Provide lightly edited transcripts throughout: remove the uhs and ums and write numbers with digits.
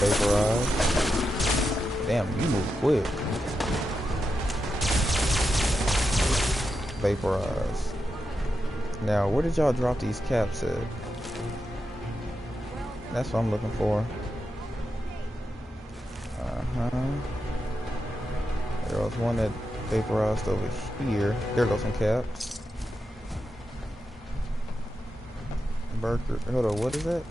Vaporize. Damn, you move quick. Vaporize. Now, where did y'all drop these caps at? That's what I'm looking for. There was one that vaporized over here. There goes some caps. Burger. Hold on, what is that?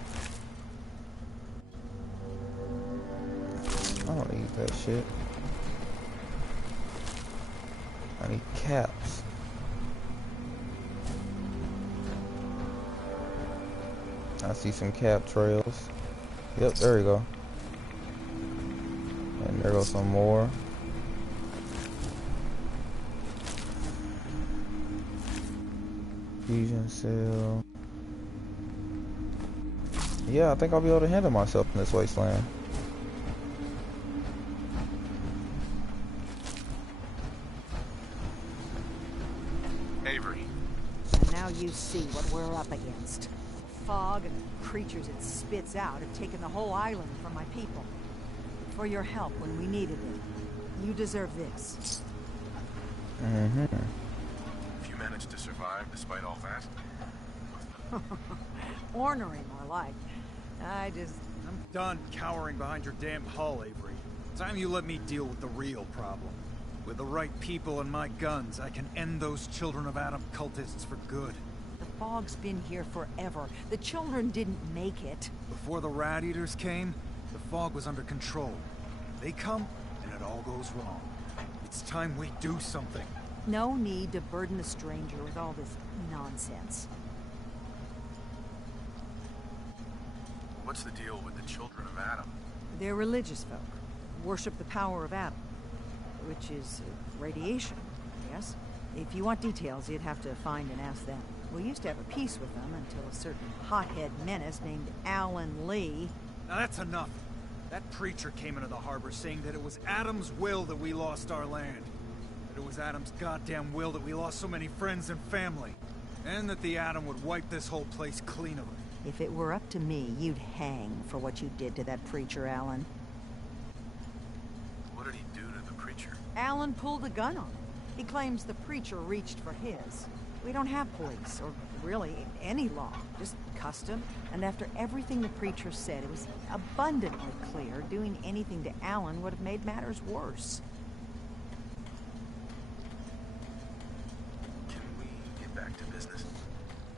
I don't need that shit. I need caps. I see some cap trails. Yep, there we go. And there goes some more. Fusion cell. Yeah, I think I'll be able to handle myself in this wasteland. Avery. And now you see what we're up against. The fog and the creatures it spits out have taken the whole island from my people. For your help when we needed it. You deserve this. Mm-hmm. If you managed to survive despite all that? Ornery, more like. I'm done cowering behind your damn hull, Avery. Time you let me deal with the real problem. With the right people and my guns, I can end those Children of Adam cultists for good. The fog's been here forever. The children didn't make it. Before the Rat Eaters came, the fog was under control. They come, and it all goes wrong. It's time we do something. No need to burden the stranger with all this nonsense. What's the deal with the Children of Adam? They're religious folk. Worship the power of Adam. Which is radiation, yes? If you want details, you'd have to find and ask them. We used to have a peace with them until a certain hothead menace named Alan Lee... Now that's enough. That preacher came into the harbor saying that it was Adam's will that we lost our land. That it was Adam's goddamn will that we lost so many friends and family. And that the Atom would wipe this whole place clean of it. If it were up to me, you'd hang for what you did to that preacher, Alan. What did he do to the preacher? Alan pulled a gun on him. He claims the preacher reached for his. We don't have police, or really any law, just custom. And after everything the preacher said, it was abundantly clear doing anything to Alan would have made matters worse. Can we get back to business?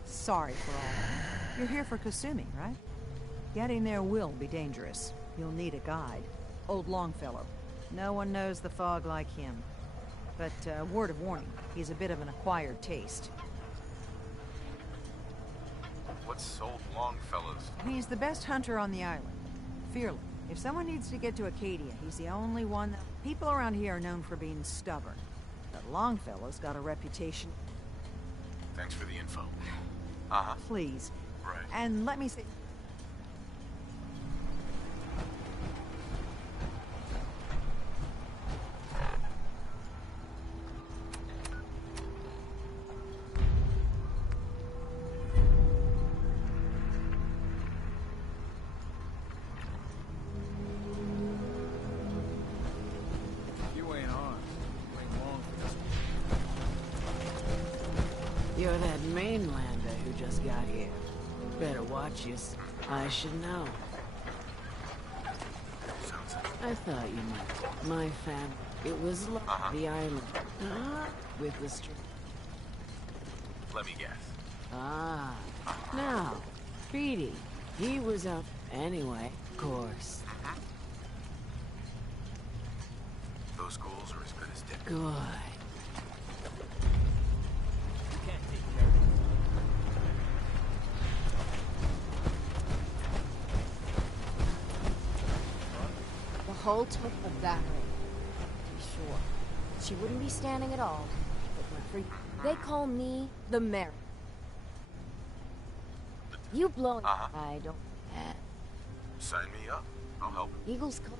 Sorry for all that. You're here for Kasumi, right? Getting there will be dangerous. You'll need a guide. Old Longfellow. No one knows the fog like him. But, word of warning, he's a bit of an acquired taste. What's Old Longfellow's? He's the best hunter on the island. Fearless. If someone needs to get to Acadia, he's the only one that... People around here are known for being stubborn. But Longfellow's got a reputation... Thanks for the info. Uh-huh. Please. Right. And let me say... You're that mainlander who just got here. Better watch yours. I should know. I thought you might. My family. It was the island. With the street. Let me guess. Ah. Now, Beatty. He was up anyway, of course. Those ghouls are as good as dead. Good. Hull took evaporated, to be sure. She wouldn't be standing at all if it weren't for... They call me the Mary. You blowing... I don't... Sign me up. I'll help. Eagles call...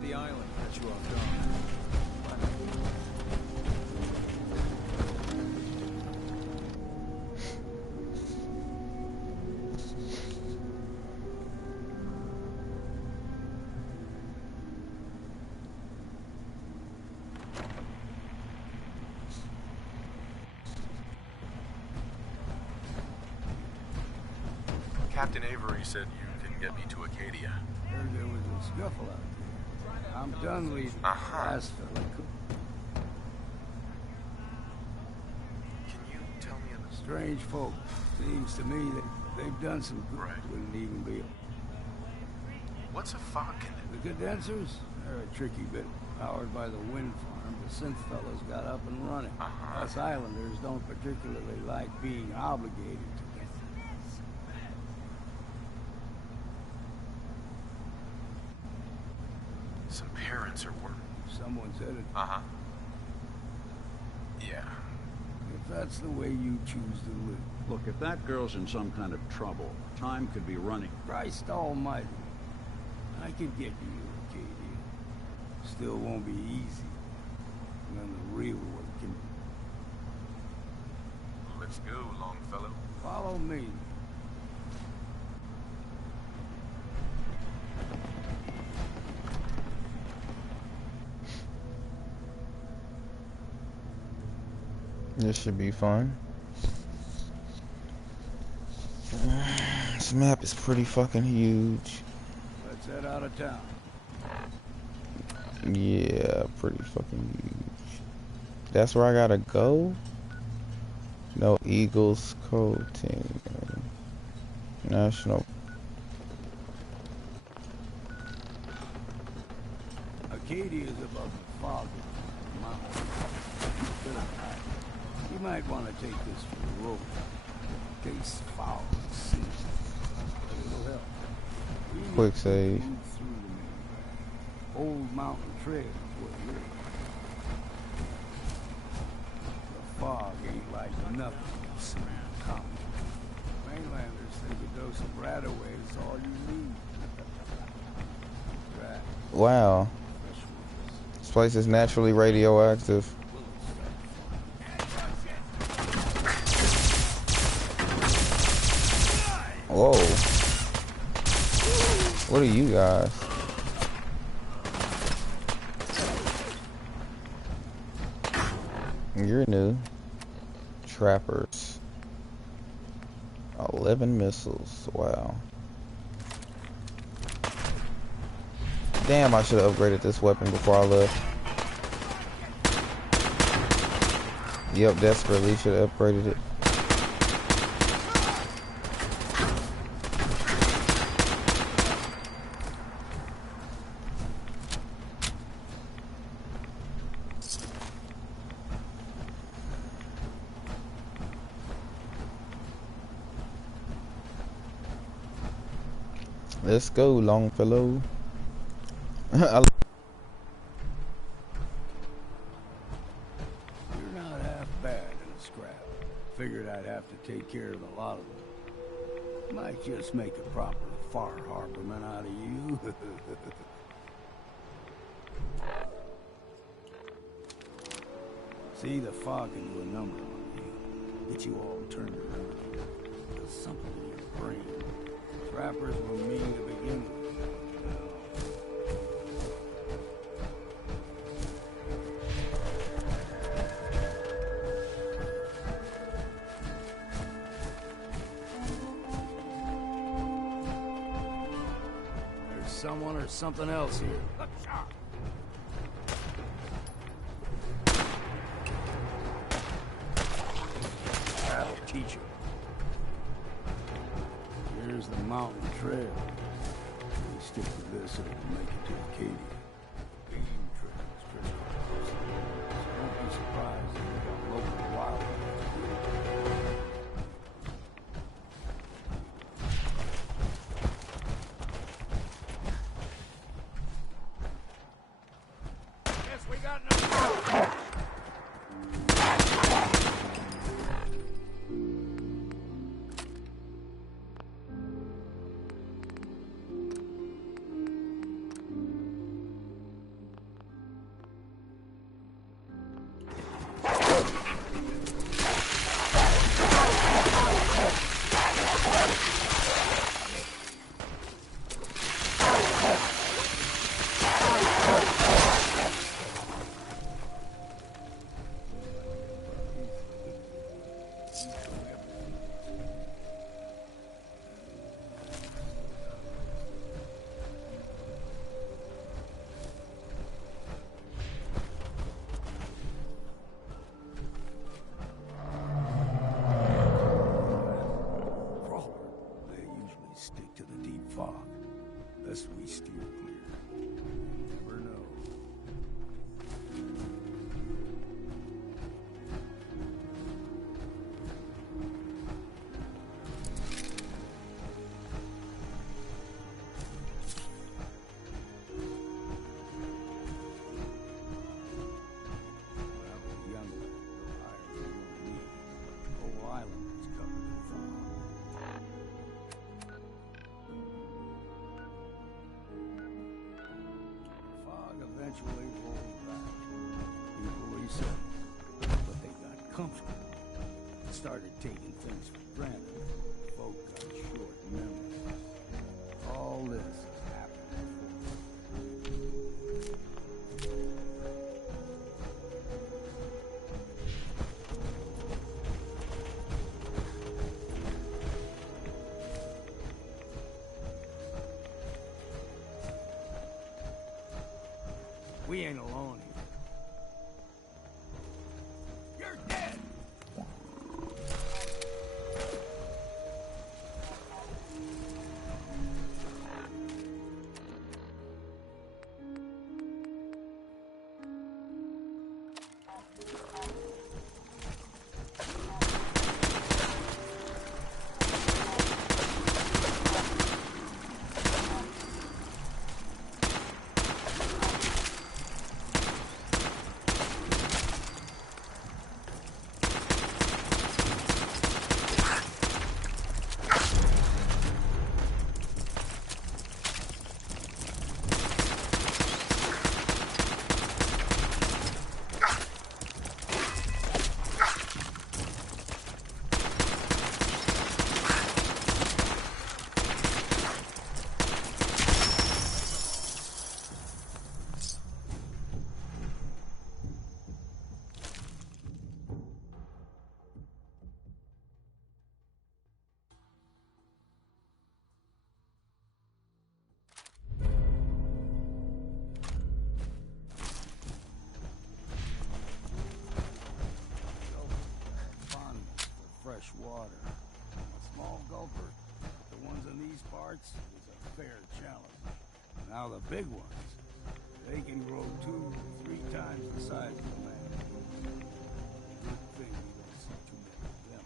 at the island. Catch you off guard. Captain Avery said you can get me to Acadia. Heard there was a scuffle out there. I'm done leaving. Last fella. Can you tell me a Strange folk. Seems to me that they've done some good. Right. Wouldn't even be. What's a fog in The condensers? They're a tricky bit. Powered by the wind farm, the synth fellows got up and running. Us islanders don't particularly like being obligated to them. Some parents are worried. Someone said it. Yeah. If that's the way you choose to live. Look, if that girl's in some kind of trouble, time could be running. Christ almighty. I could get you to Acadia. Still won't be easy. And then the real work can... Let's go, Longfellow. Follow me. This should be fun. This map is pretty fucking huge. Let's head out of town. Yeah, pretty fucking huge. That's where I gotta go? No Eagles coating. National. Acadia is above the fog mountain. You might want to take this for the road. In case foul seas. It'll help. We need Quick to save. move through the main road. Old mountain trail is what it is. The fog ain't like nothing you've seen coming. Mainlanders think a dose of Radaway is all you need. Right. Wow. This place is naturally radioactive. Whoa. What are you guys? You're new. Trappers. 11 missiles. Wow. Damn, I should have upgraded this weapon before I left. Yep, desperately should have upgraded it. Let's go, Longfellow. You're not half bad in a scrap. Figured I'd have to take care of a lot of them. Might just make a proper Far Harborman out of you. See, the fog can do a number on you. Get you all turned around. There's something in your brain. Trappers were mean to begin with. There's someone or something else here. That'll teach you. Here's the mountain trail. We stick to this and we'll make it to Acadia. Beam trails, crisscross. So don't be surprised if we got local wildlife. Yes, we got no. They usually stick to the deep fog. Lest we steer clear. You never know. When I was younger, the higher we were in, the whole island was covered in fog. Fog eventually rolled back. People resettled, but they got comfortable. Started taking things for granted. Folk got short memories. All this has happened before. We ain't alone here. You're dead! Fresh water. A small gulper, the ones in these parts, is a fair challenge. Now the big ones, they can grow 2 to 3 times the size of a man. Good thing we don't see too many of them.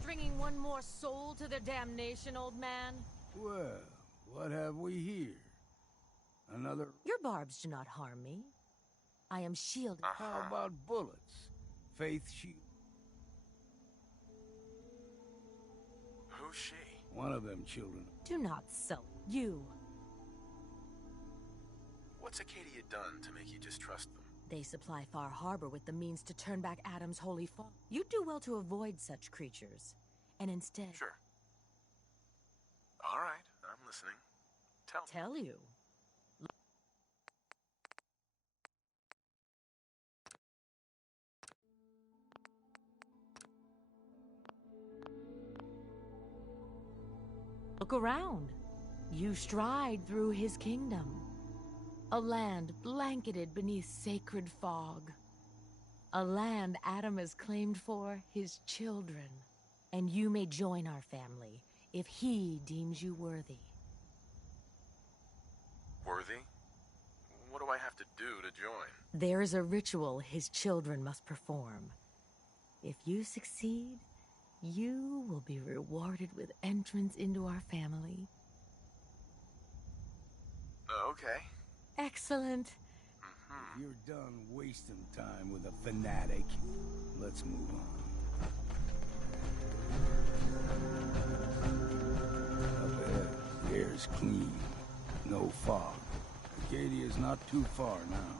Stringing one more soul to their damnation, old man? Well, what have we here? Another... Your barbs do not harm me. I am shielded. How about bullets? Faith shield. Who's she? One of them children. Do not sulk. You. What's Acadia done to make you distrust them? They supply Far Harbor with the means to turn back Adam's holy fall. You do well to avoid such creatures, and instead... Sure. All right, I'm listening. Tell you. Look around. You stride through his kingdom. A land blanketed beneath sacred fog. A land Adam has claimed for his children. and you may join our family if he deems you worthy. Worthy? What do I have to do to join? There is a ritual his children must perform. If you succeed, you will be rewarded with entrance into our family. Okay. Excellent. If you're done wasting time with a fanatic, let's move on. Up ahead, the air's clean. No fog. Acadia's not too far now.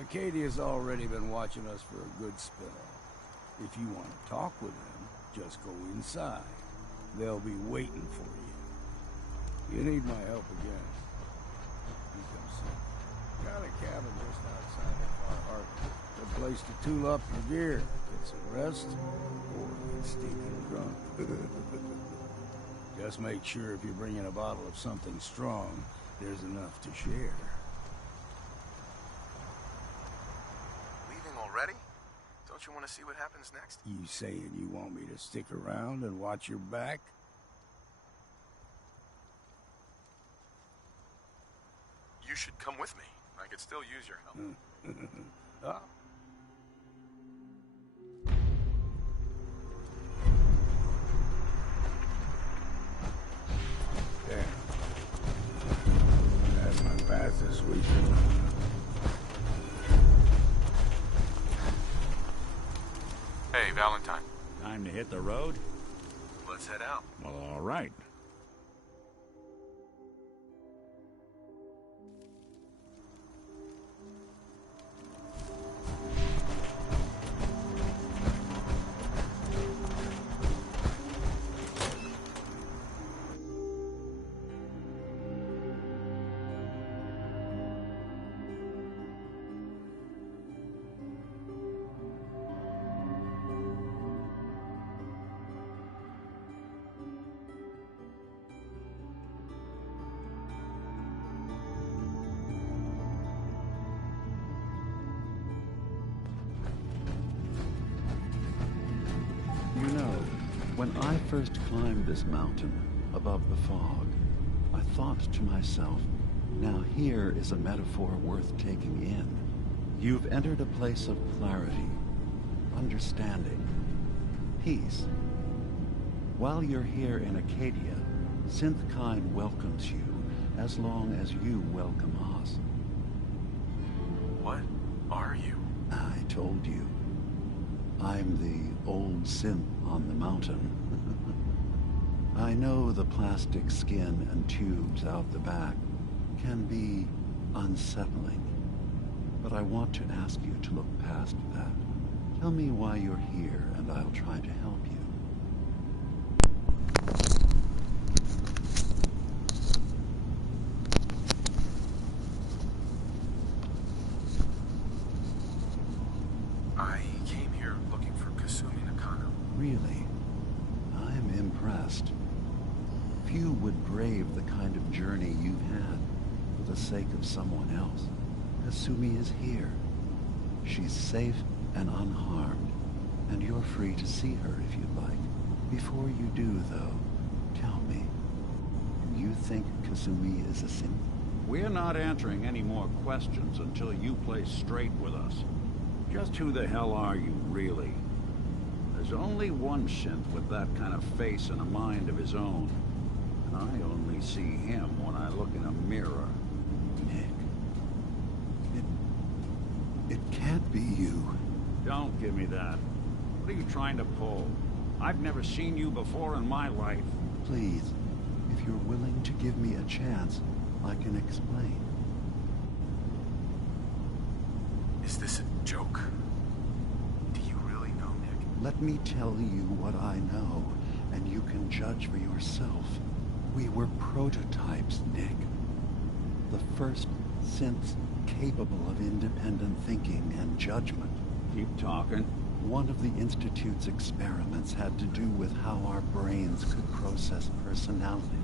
Acadia's already been watching us for a good spell. If you want to talk with them, just go inside. They'll be waiting for you. You need my help again. You come see. Got a cabin just outside of Far Harbor. Good place to tool up your gear, get some rest, or get stinking drunk. Just make sure if you're bringing a bottle of something strong, there's enough to share. Already? Don't you want to see what happens next? You saying you want me to stick around and watch your back? You should come with me. I could still use your help. Damn. That's my fastest week. Hey, Valentine. Time to hit the road? Let's head out. Well, all right. When I first climbed this mountain above the fog, I thought to myself, now here is a metaphor worth taking in. You've entered a place of clarity, understanding, peace. While you're here in Acadia, Synthkind welcomes you as long as you welcome us. What are you? I told you. I'm the old synth on the mountain. I know the plastic skin and tubes out the back can be unsettling, but I want to ask you to look past that. Tell me why you're here, and I'll try to help you. Really? I'm impressed. Few you would brave the kind of journey you've had for the sake of someone else. Kasumi is here. She's safe and unharmed, and you're free to see her if you'd like. Before you do, though, tell me, do you think Kasumi is a synth? We're not answering any more questions until you play straight with us. Just who the hell are you, really? There's only one synth with that kind of face and a mind of his own. And I only see him when I look in a mirror. Nick. It can't be you. Don't give me that. What are you trying to pull? I've never seen you before in my life. Please, if you're willing to give me a chance, I can explain. Is this a joke? Do you really know, Nick? Let me tell you what I know, and you can judge for yourself. We were prototypes, Nick. The first synths capable of independent thinking and judgment. Keep talking. One of the Institute's experiments had to do with how our brains could process personality.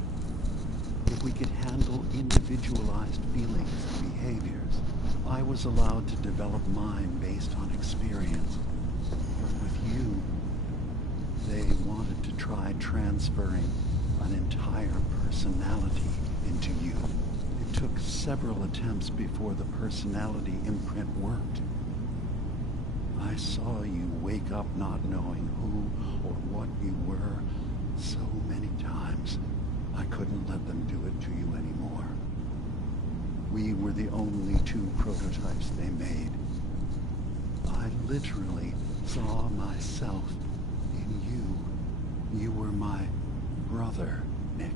If we could handle individualized feelings and behaviors, I was allowed to develop mine based on experience. But with you, they wanted to try transferring an entire personality into you. It took several attempts before the personality imprint worked. I saw you wake up not knowing who or what you were so many times. I couldn't let them do it to you anymore. We were the only two prototypes they made. I literally saw myself in you. You were my brother, Nick.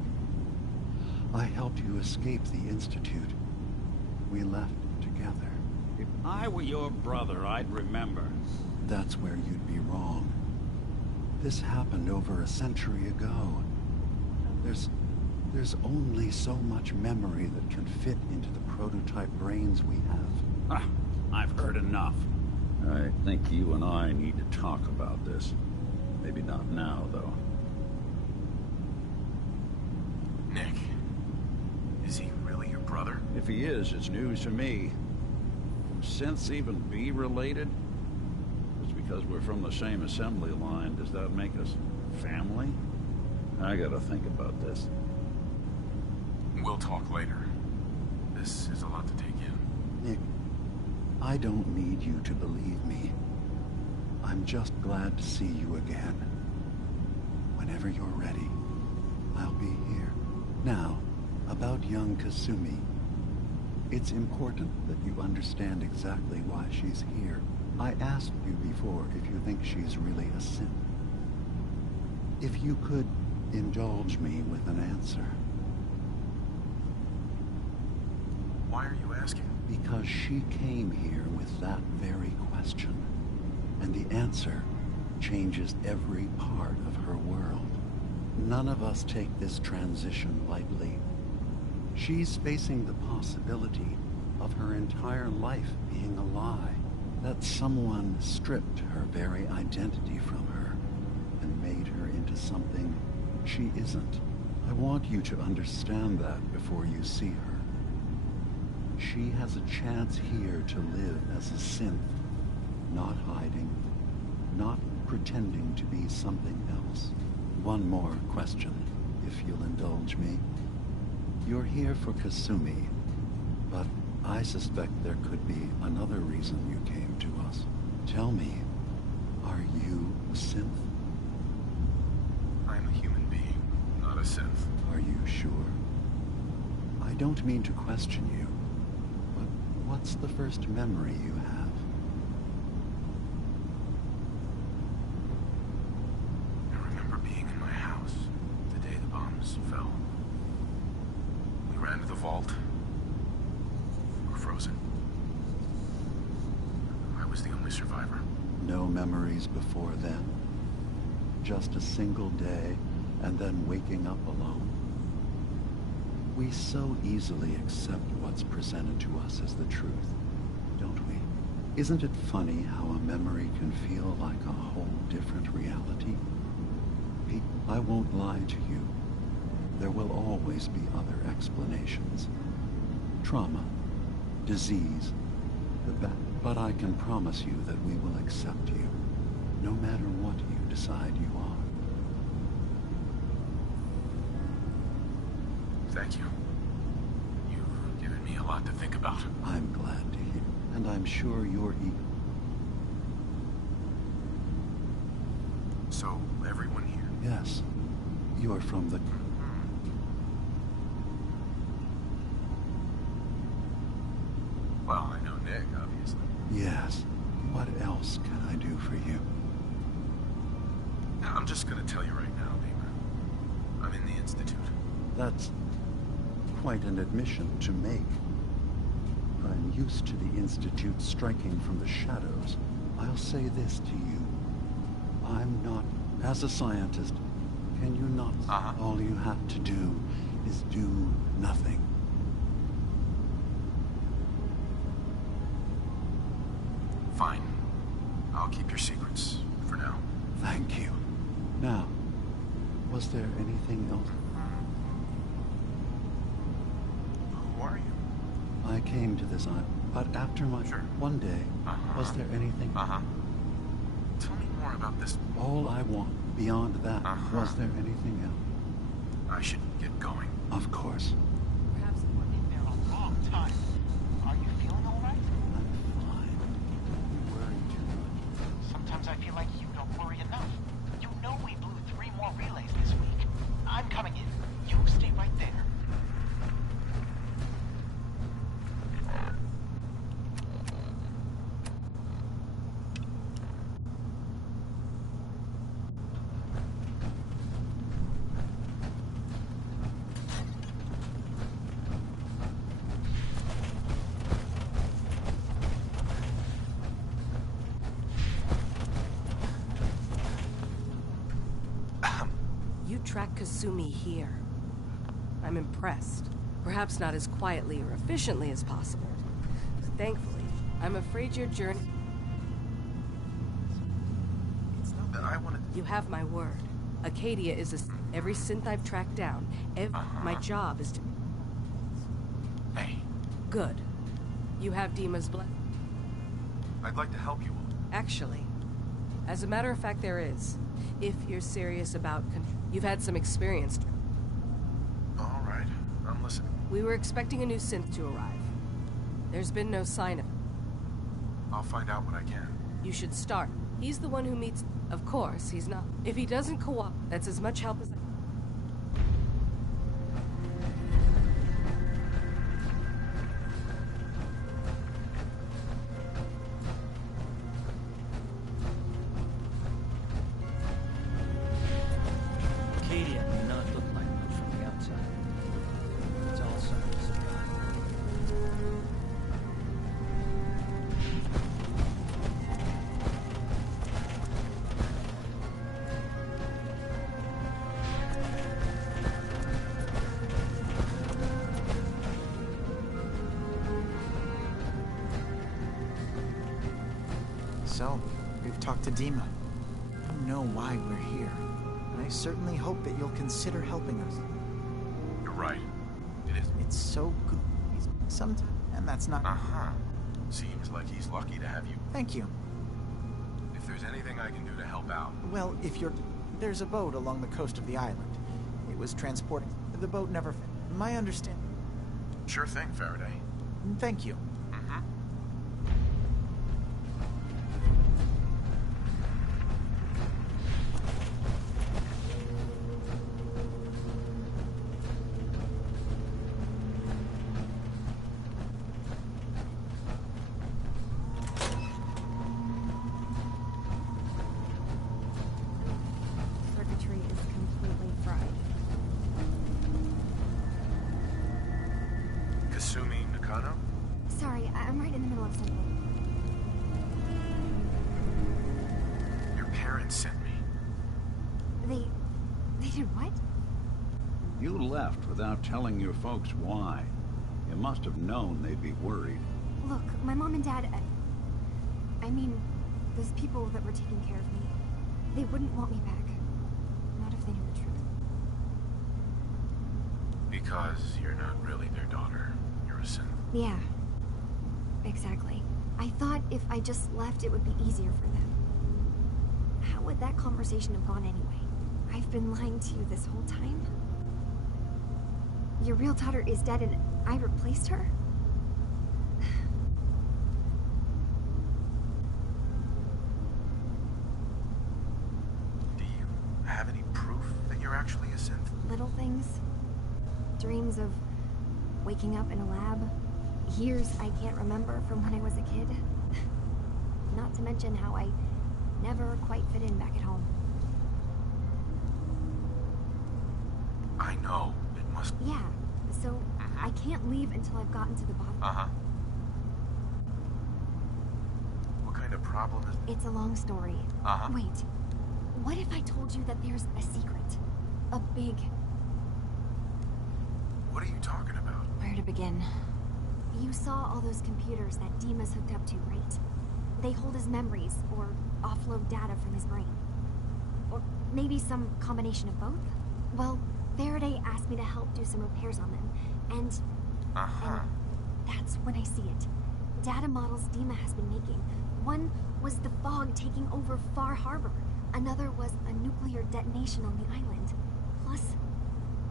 I helped you escape the Institute. We left together. If I were your brother, I'd remember. That's where you'd be wrong. This happened over a century ago. There's only so much memory that can fit into the prototype brains we have. I've heard enough. I think you and I need to talk about this. Maybe not now, though. Nick, is he really your brother? If he is, it's news to me. Would synths even be related? Just because we're from the same assembly line, does that make us family? I gotta think about this. We'll talk later. This is a lot to take in. Nick, I don't need you to believe me. I'm just glad to see you again. Whenever you're ready, I'll be here. Now, about young Kasumi. It's important that you understand exactly why she's here. I asked you before if you think she's really a synth. If you could indulge me with an answer. Why are you asking? Because she came here with that very question. And the answer changes every part of her world. None of us take this transition lightly. She's facing the possibility of her entire life being a lie. That someone stripped her very identity from her and made her into something she isn't. I want you to understand that before you see her. She has a chance here to live as a synth, not hiding, not pretending to be something else. One more question, if you'll indulge me. You're here for Kasumi, but I suspect there could be another reason you came to us. Tell me, are you a synth? I'm a human being, not a synth. Are you sure? I don't mean to question you, but what's the first memory you have? I remember being in my house the day the bombs fell. We ran to the vault. We were frozen. I was the only survivor. No memories before then? Just a single day, and then waking up alone? We so easily accept what's presented to us as the truth, don't we? Isn't it funny how a memory can feel like a whole different reality? Pete, I won't lie to you. there will always be other explanations. Trauma, disease, but I can promise you that we will accept you, no matter what you decide you are. Thank you. You've given me a lot to think about. I'm glad to hear, and I'm sure you're eager. So, everyone here? Yes. You're from the... Well, I know Nick, obviously. Yes. What else can I do for you? I'm just gonna tell you right now, Damon. I'm in the Institute. That's quite an admission to make. I'm used to the Institute striking from the shadows. I'll say this to you. I'm not... As a scientist, can you not... All you have to do is do nothing. Fine. I'll keep your secrets for now. Thank you. Now, was there anything else? Who are you? I came to this island, but after my... Sure. One day, was there anything... Tell me more about this. All I want, beyond that, was there anything else? I should get going. Of course. Perhaps you were in there a long time. Are you feeling all right? I'm fine. You worry too much. Sometimes I feel like you don't worry enough. You know we blew 3 more relays this week. I'm coming in. You stay right there. Track Kasumi here. I'm impressed. Perhaps not as quietly or efficiently as possible. Thankfully, I'm afraid your journey... You have my word. Acadia is a... Every synth I've tracked down, my job is to... Hey. Good. You have Dima's blessing. I'd like to help you. Actually, as a matter of fact, there is. If you're serious about... You've had some experience. All right. I'm listening. We were expecting a new synth to arrive. There's been no sign of it. I'll find out what I can. You should start. He's the one who meets... Of course, he's not. If he doesn't cooperate, that's as much help as I... So, we've talked to Dima. You know why we're here. And I certainly hope that you'll consider helping us. You're right. It is. It's so good. Sometimes, and that's not... Seems like he's lucky to have you. Thank you. If there's anything I can do to help out... Well, if you're... There's a boat along the coast of the island. It was transporting... The boat never... My understanding... Sure thing, Faraday. Thank you. Sorry, I'm right in the middle of something. Your parents sent me. They did what? You left without telling your folks why. You must have known they'd be worried. Look, my mom and dad... I mean, those people that were taking care of me, they wouldn't want me back. Not if they knew the truth. because you're not really their daughter. You're a synth. Yeah. Exactly. I thought if I just left, it would be easier for them. How would that conversation have gone anyway? I've been lying to you this whole time? Your real daughter is dead and I replaced her? Do you have any proof that you're actually a synth? Little things. Dreams of waking up in a lab. Years I can't remember from when I was a kid. Not to mention how I never quite fit in back at home. I know. It must... Yeah, so I can't leave until I've gotten to the bottom. Uh-huh. What kind of problem is... It's a long story. Uh-huh. Wait, what if I told you that there's a secret? A big... What are you talking about? Where to begin? You saw all those computers that Dima's hooked up to, right? They hold his memories, or offload data from his brain. Or maybe some combination of both? Well, Faraday asked me to help do some repairs on them, and... Uh-huh. And that's when I see it. Data models Dima has been making. One was the fog taking over Far Harbor. Another was a nuclear detonation on the island. Plus,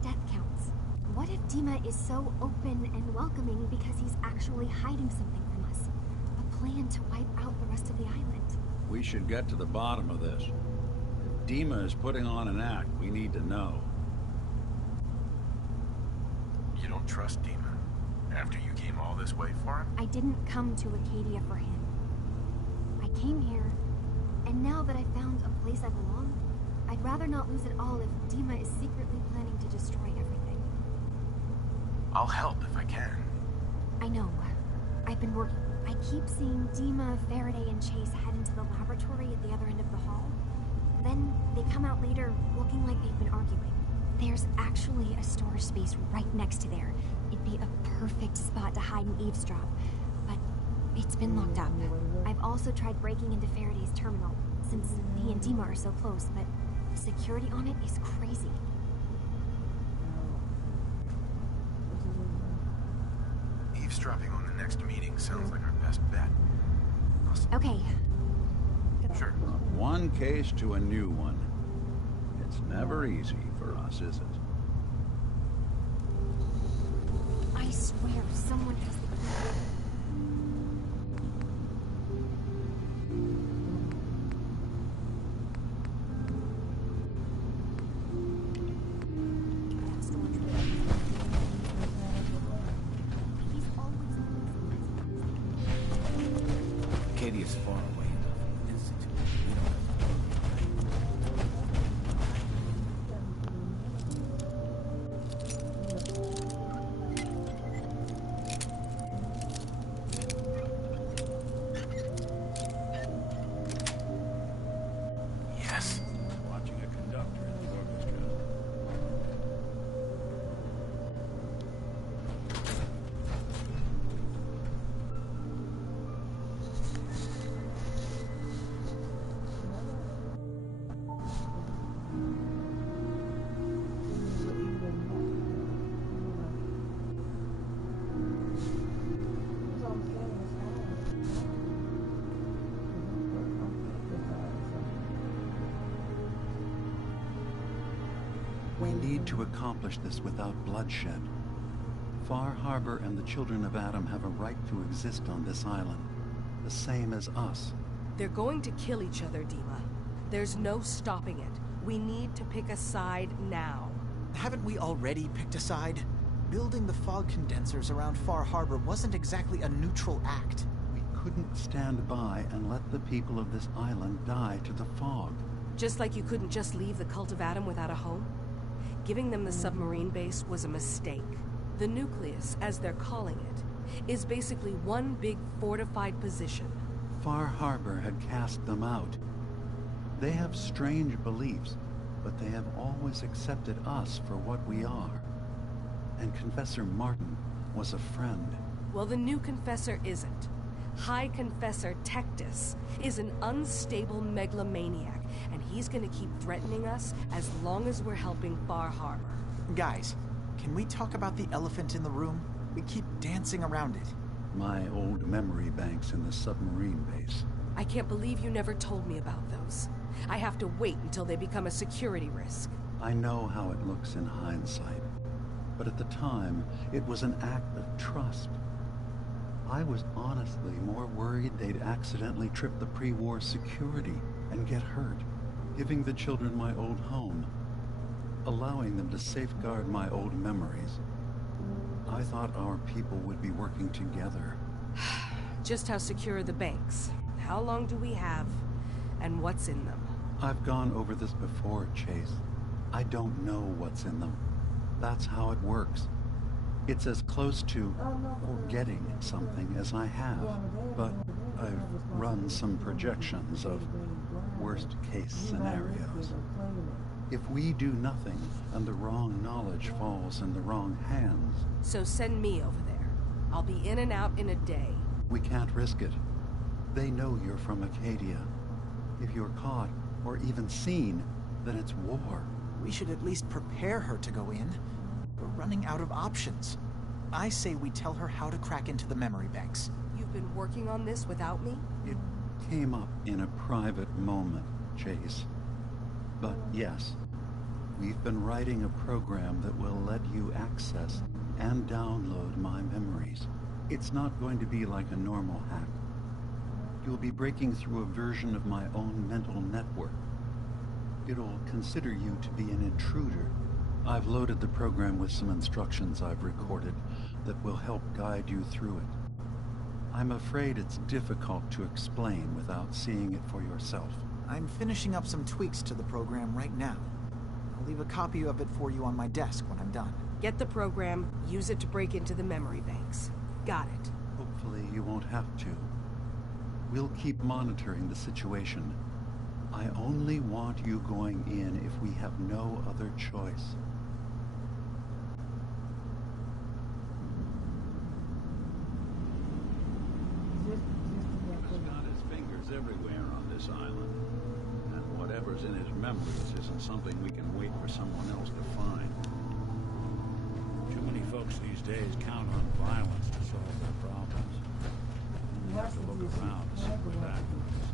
death counts. What if Dima is so open and welcoming because he's actually hiding something from us? A plan to wipe out the rest of the island. We should get to the bottom of this. If Dima is putting on an act, we need to know. You don't trust Dima? After you came all this way for him? I didn't come to Acadia for him. I came here, and now that I found a place I belong, I'd rather not lose it all if Dima is secretly planning to destroy everything. I'll help if I can. I know. I've been working. I keep seeing Dima, Faraday, and Chase head into the laboratory at the other end of the hall. Then they come out later looking like they've been arguing. There's actually a storage space right next to there. It'd be a perfect spot to hide and eavesdrop, but it's been locked up. I've also tried breaking into Faraday's terminal, since he and Dima are so close, but security on it is crazy. Eavesdropping on the next meeting sounds like our best bet. Okay. Sure. From one case to a new one. It's never easy for us, is it? I swear someone has the key. Acadia's far away enough from the Institute. We don't have Yes. Watching a conductor in the orchestra. We need to accomplish this without bloodshed. Far Harbor and the children of Adam have a right to exist on this island, the same as us. They're going to kill each other, Dima. There's no stopping it. We need to pick a side now. Haven't we already picked a side? Building the fog condensers around Far Harbor wasn't exactly a neutral act. We couldn't stand by and let the people of this island die to the fog. Just like you couldn't just leave the Cult of Adam without a home? Giving them the submarine base was a mistake. The nucleus, as they're calling it, is basically one big fortified position. Far Harbor had cast them out. They have strange beliefs, but they have always accepted us for what we are. And Confessor Martin was a friend. Well, the new Confessor isn't. High Confessor Tectus is an unstable megalomaniac, and he's gonna keep threatening us as long as we're helping Far Harbor. Guys, Can we talk about the elephant in the room? We keep dancing around it. My old memory banks in the submarine base. I can't believe you never told me about those. I have to wait until they become a security risk. I know how it looks in hindsight, but at the time, it was an act of trust. I was honestly more worried they'd accidentally trip the pre-war security and get hurt, giving the children my old home, allowing them to safeguard my old memories. I thought our people would be working together. Just how secure are the banks? How long do we have? And what's in them? I've gone over this before, Chase. I don't know what's in them. That's how it works. It's as close to forgetting something as I have, but I've run some projections of worst-case scenarios. If we do nothing and the wrong knowledge falls in the wrong hands... So send me over there. I'll be in and out in a day. We can't risk it. They know you're from Acadia. If you're caught, or even seen, then it's war. We should at least prepare her to go in. We're running out of options. I say we tell her how to crack into the memory banks. You've been working on this without me? It came up in a private moment, Chase. But yes, we've been writing a program that will let you access and download my memories. It's not going to be like a normal hack. You'll be breaking through a version of my own mental network. It'll consider you to be an intruder. I've loaded the program with some instructions I've recorded that will help guide you through it. I'm afraid it's difficult to explain without seeing it for yourself. I'm finishing up some tweaks to the program right now. I'll leave a copy of it for you on my desk when I'm done. Get the program, use it to break into the memory banks. Got it. Hopefully you won't have to. We'll keep monitoring the situation. I only want you going in if we have no other choice. He's got his fingers everywhere on this island. And whatever's in his memories isn't something we can wait for someone else to find. Too many folks these days count on violence to solve their problems. You have to look around to see where that goes.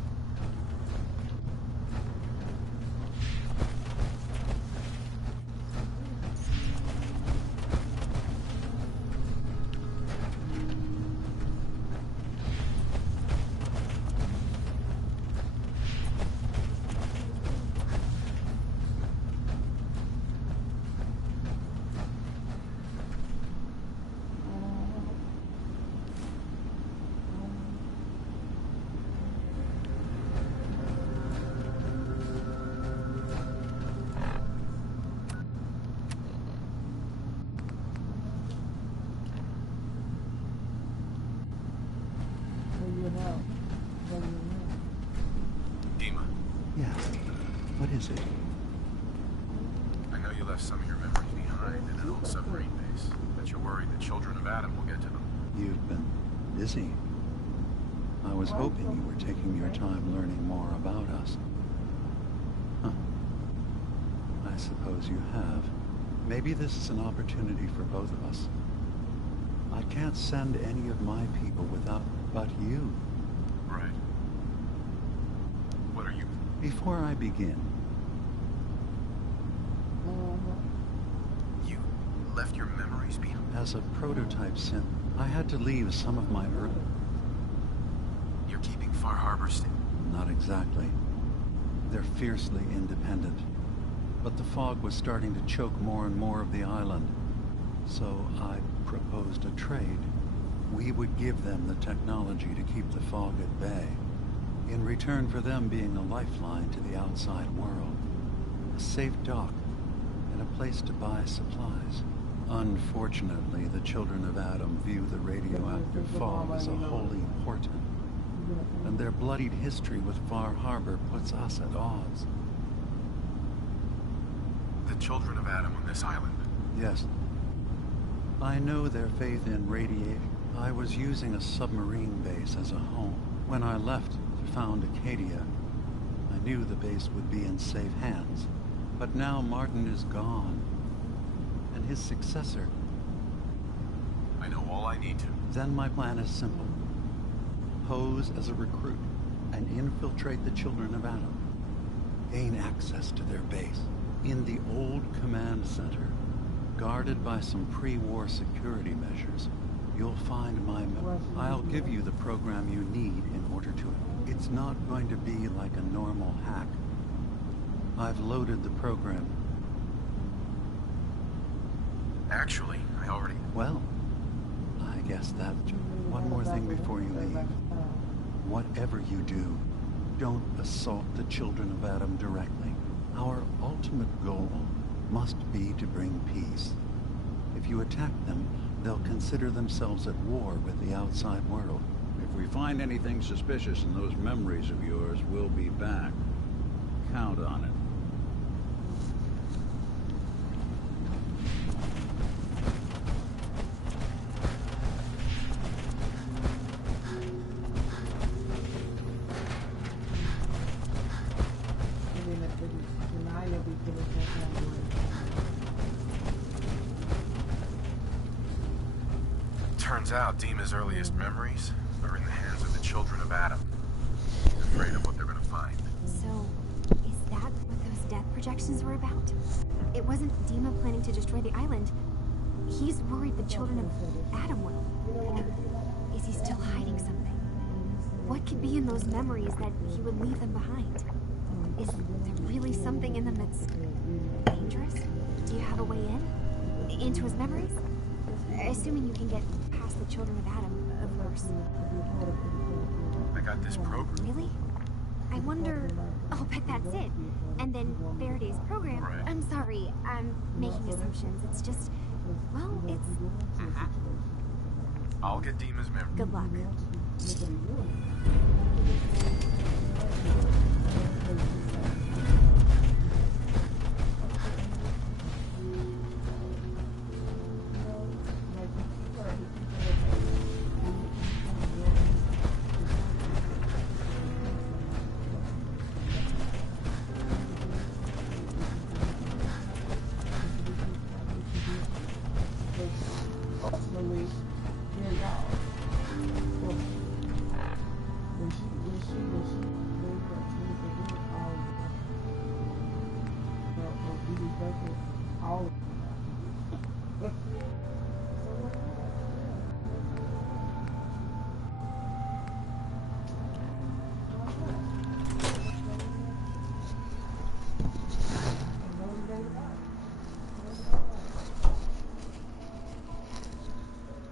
Dima. Yeah. What is it? I know you left some of your memories behind in an old submarine base, but you're worried the children of Adam will get to them. You've been busy. I was hoping you were taking your time learning more about us. Huh. I suppose you have. Maybe this is an opportunity for both of us. I can't send any of my people without but you. Right. What are you? Before I begin... You left your memories behind? As a prototype synth, I had to leave some of my early... You're keeping Far Harbor still? Not exactly. They're fiercely independent. But the fog was starting to choke more and more of the island. So I proposed a trade. We would give them the technology to keep the fog at bay, in return for them being a lifeline to the outside world, a safe dock, and a place to buy supplies. Unfortunately, the children of Adam view the radioactive fog as a holy portent, and their bloodied history with Far Harbor puts us at odds. The children of Adam on this island? Yes. I know their faith in radiation. I was using a submarine base as a home. When I left to found Acadia, I knew the base would be in safe hands. But now Martin is gone, and his successor. I know all I need to. Then my plan is simple. Pose as a recruit and infiltrate the children of Adam. Gain access to their base in the old command center. Guarded by some pre-war security measures, you'll find I'll give you the program you need in order to. It's not going to be like a normal hack. I've loaded the program. Actually, I already... Well, I guess that's... One more thing before you leave. Whatever you do, don't assault the children of Adam directly. Our ultimate goal must be to bring peace. If you attack them, they'll consider themselves at war with the outside world. If we find anything suspicious in those memories of yours, we'll be back. Count on it. Turns out Dima's earliest memories are in the hands of the children of Adam. He's afraid of what they're going to find. So, is that what those death projections were about? It wasn't Dima planning to destroy the island. He's worried the children of Adam will. Or is he still hiding something? What could be in those memories that he would leave them behind? Is there really something in them that's dangerous? Do you have a way in? Into his memories? Assuming you can get past the children of Adam, of course. I got this program. Really? I wonder... I'll bet that's it. And then Faraday's program... Right. I'm sorry, I'm making assumptions. It's just... Well, it's... I'll get Dima's memory. Good luck.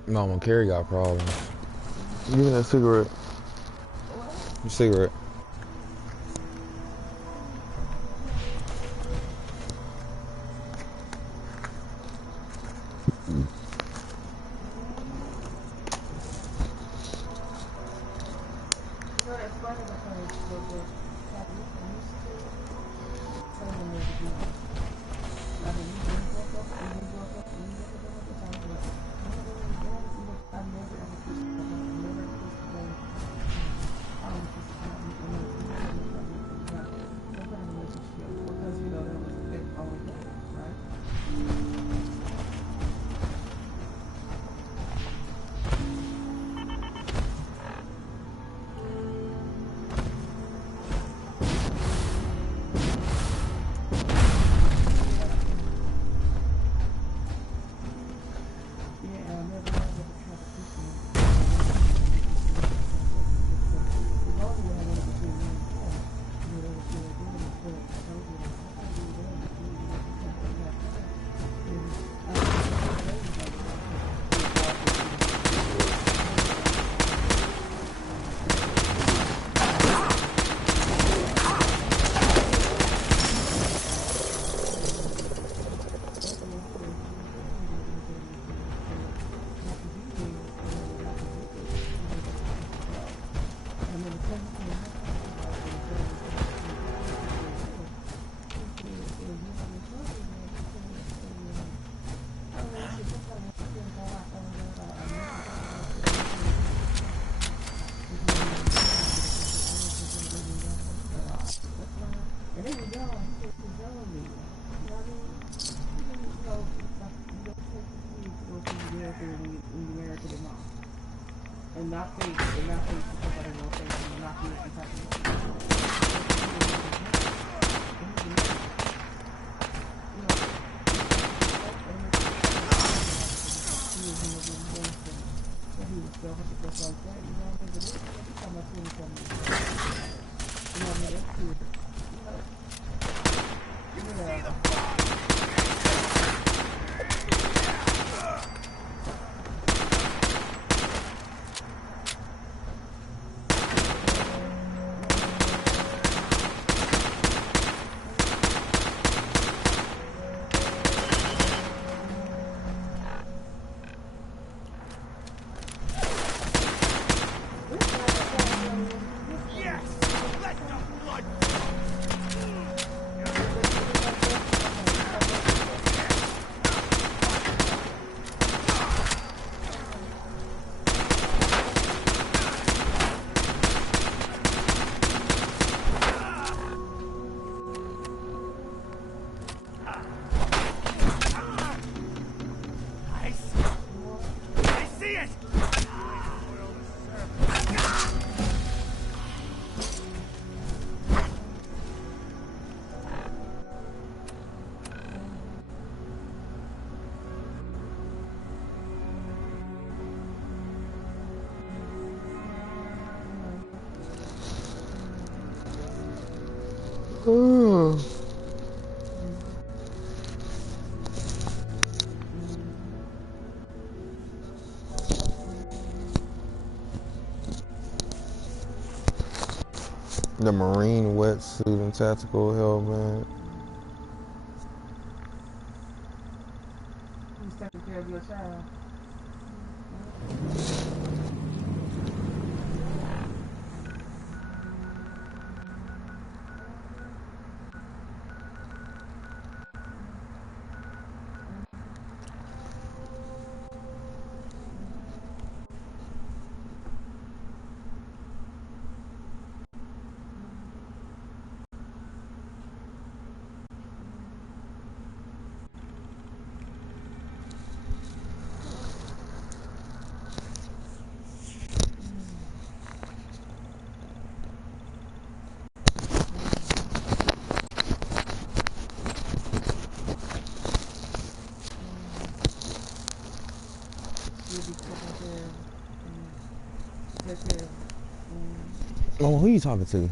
No, Carrie got problems. Give me that cigarette. Your cigarette. character when you marry to the mom. And not fake, and not fake because I didn't know fake, and not fake because he was so happy just like that, you know what I mean? But this time I seen something, you know what I mean? That's cool. You know, yeah. The Marine wetsuit and tactical helmet. Who's taking care of your child? Oh, who are you talking to?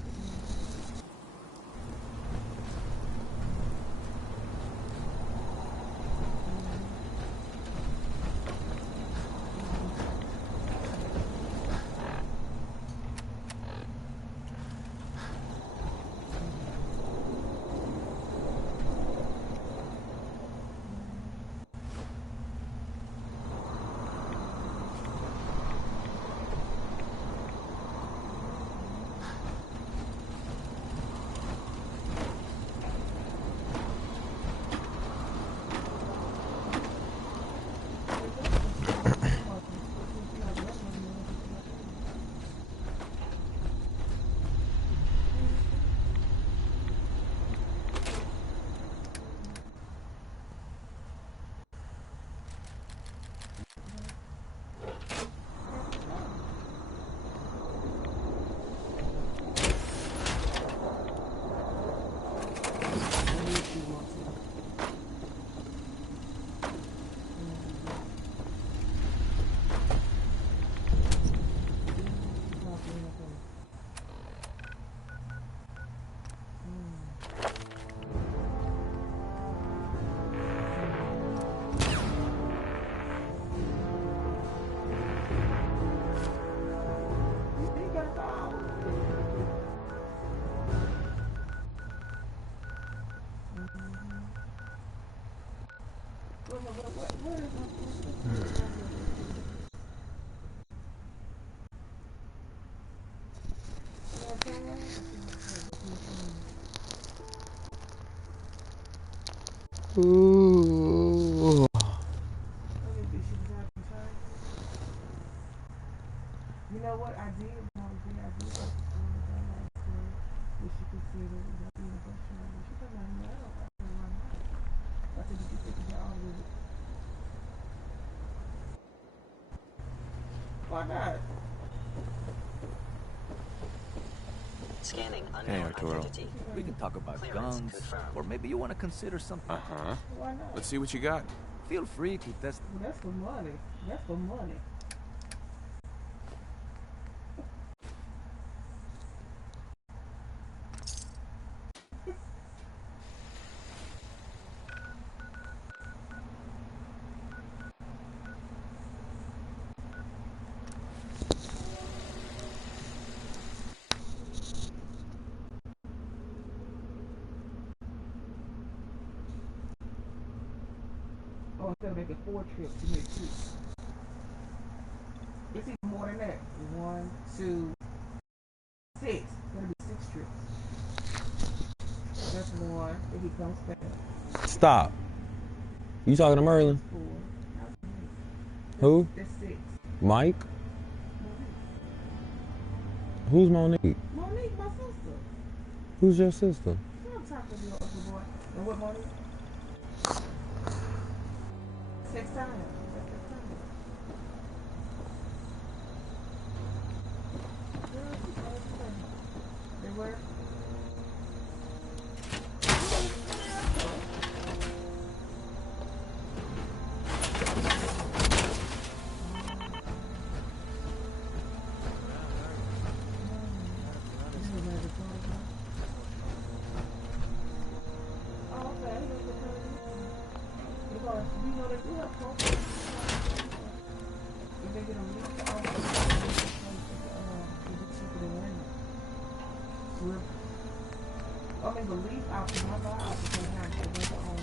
Ooh. You know what I did when I was there? I did talk to someone about it. I asked her what she considered being a bus driver. She said, "No, I don't like it. I said, "Did you think about all of it?" Why not? Scanning Hey, unknown Arturo. identity. We can talk about Clearance guns, confirmed. or maybe you want to consider something. Uh-huh. Why not? Let's see what you got. Feel free to test. That's for money. That's for money. Oh, instead of making 4 trips, you make 2. It's even more than that. 1, 2, 6. That'll be 6 trips. That's 1. Then he comes back. Stop. You talking to Merlin? 4. Who? That's 6. Mike? Who's Monique? Monique, my sister. Who's your sister? I'm talking to your other boy. And what Monique? 6 times. That's 6 times. They were? I mean, the lease option, my buy option can have to rent the own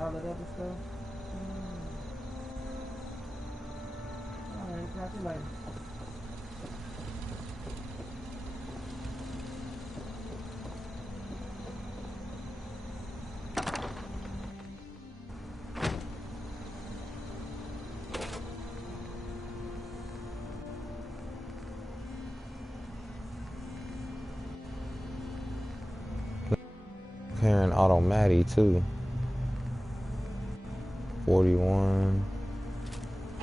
all that other stuff. Alright, talk to you later. Karen Automatic too. 41.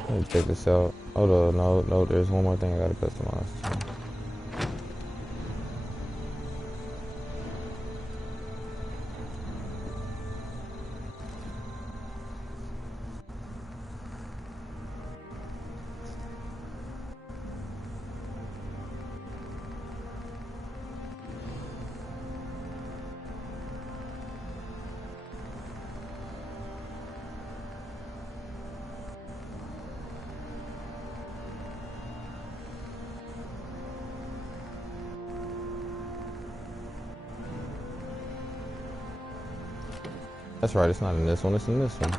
Let me check this out. Hold on, no, there's one more thing I gotta customize. That's right, it's not in this one, it's in this one.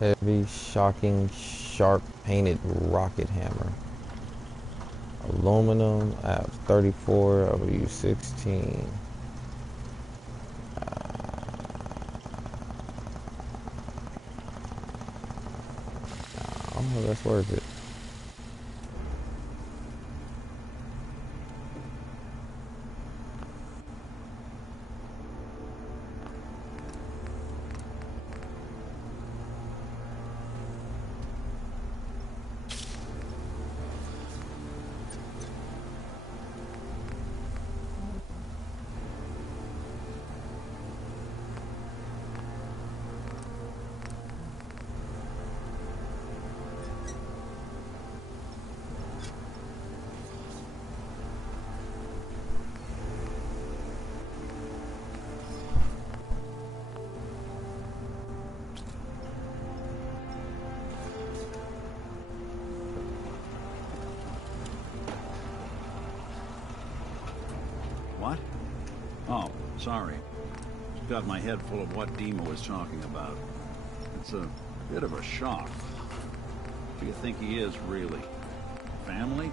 Heavy, shocking, sharp painted rocket hammer. Aluminum, I have 34, I will use 16. I don't know if that's worth it. Sorry. Just got my head full of what Dima was talking about. It's a bit of a shock. What do you think he is, really? Family?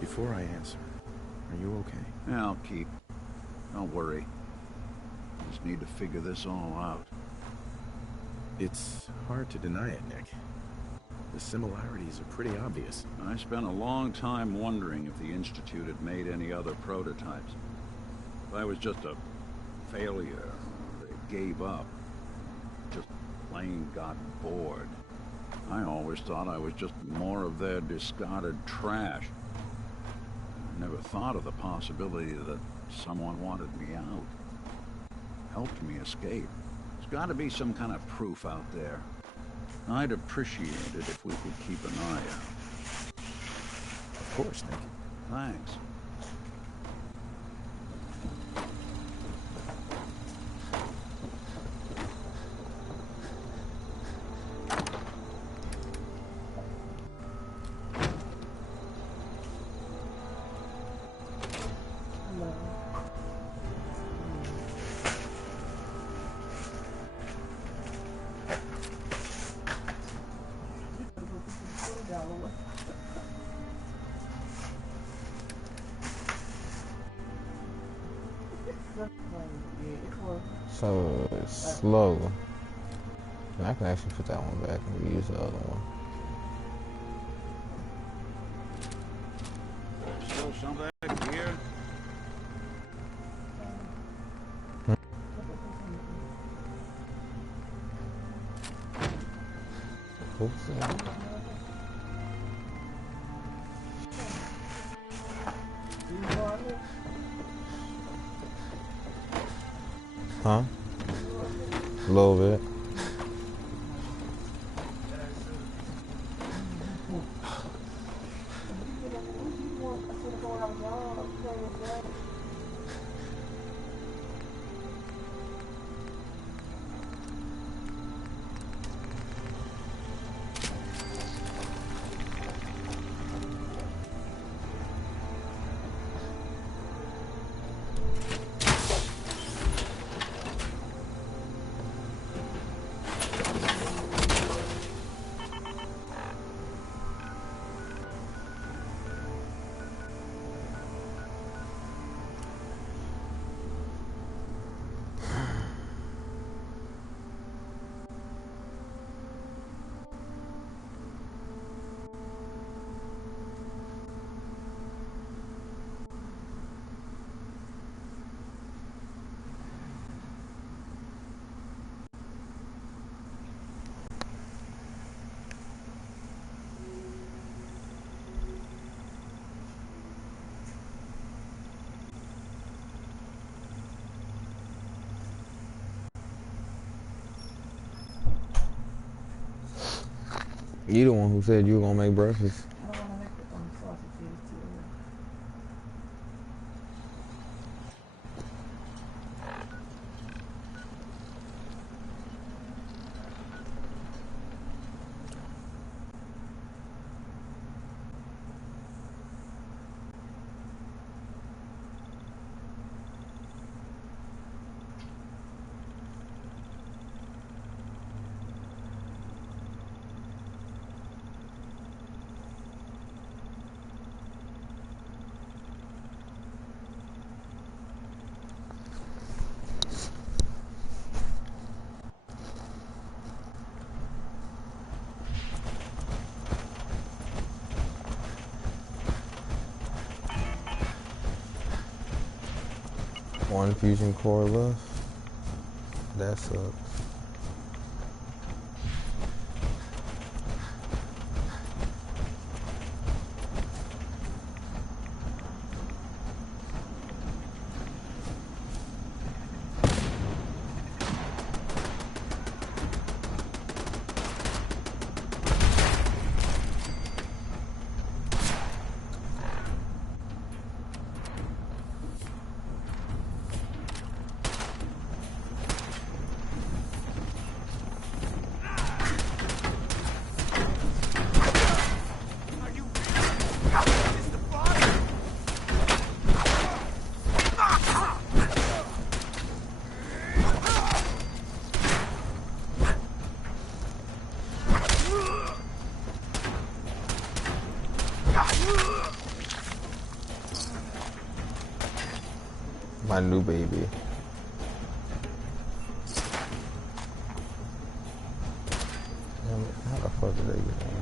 Before I answer, are you okay? Yeah, I'll keep. Don't worry. Just need to figure this all out. It's hard to deny it, Nick. The similarities are pretty obvious. I spent a long time wondering if the Institute had made any other prototypes. If I was just a failure, or they gave up, just plain got bored. I always thought I was just more of their discarded trash. I never thought of the possibility that someone wanted me out. Helped me escape. There's got to be some kind of proof out there. I'd appreciate it if we could keep an eye out. Of course, Nick. Thanks. So it's slow. And I can actually put that one back and reuse the other one. Still some of that gear? Oops. Huh? A little bit. You the one who said you were gonna make breakfast. I don't want to make the sausage. It's too early. One fusion core left. That sucks. My new baby. How the fuck did they get in?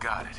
Got it.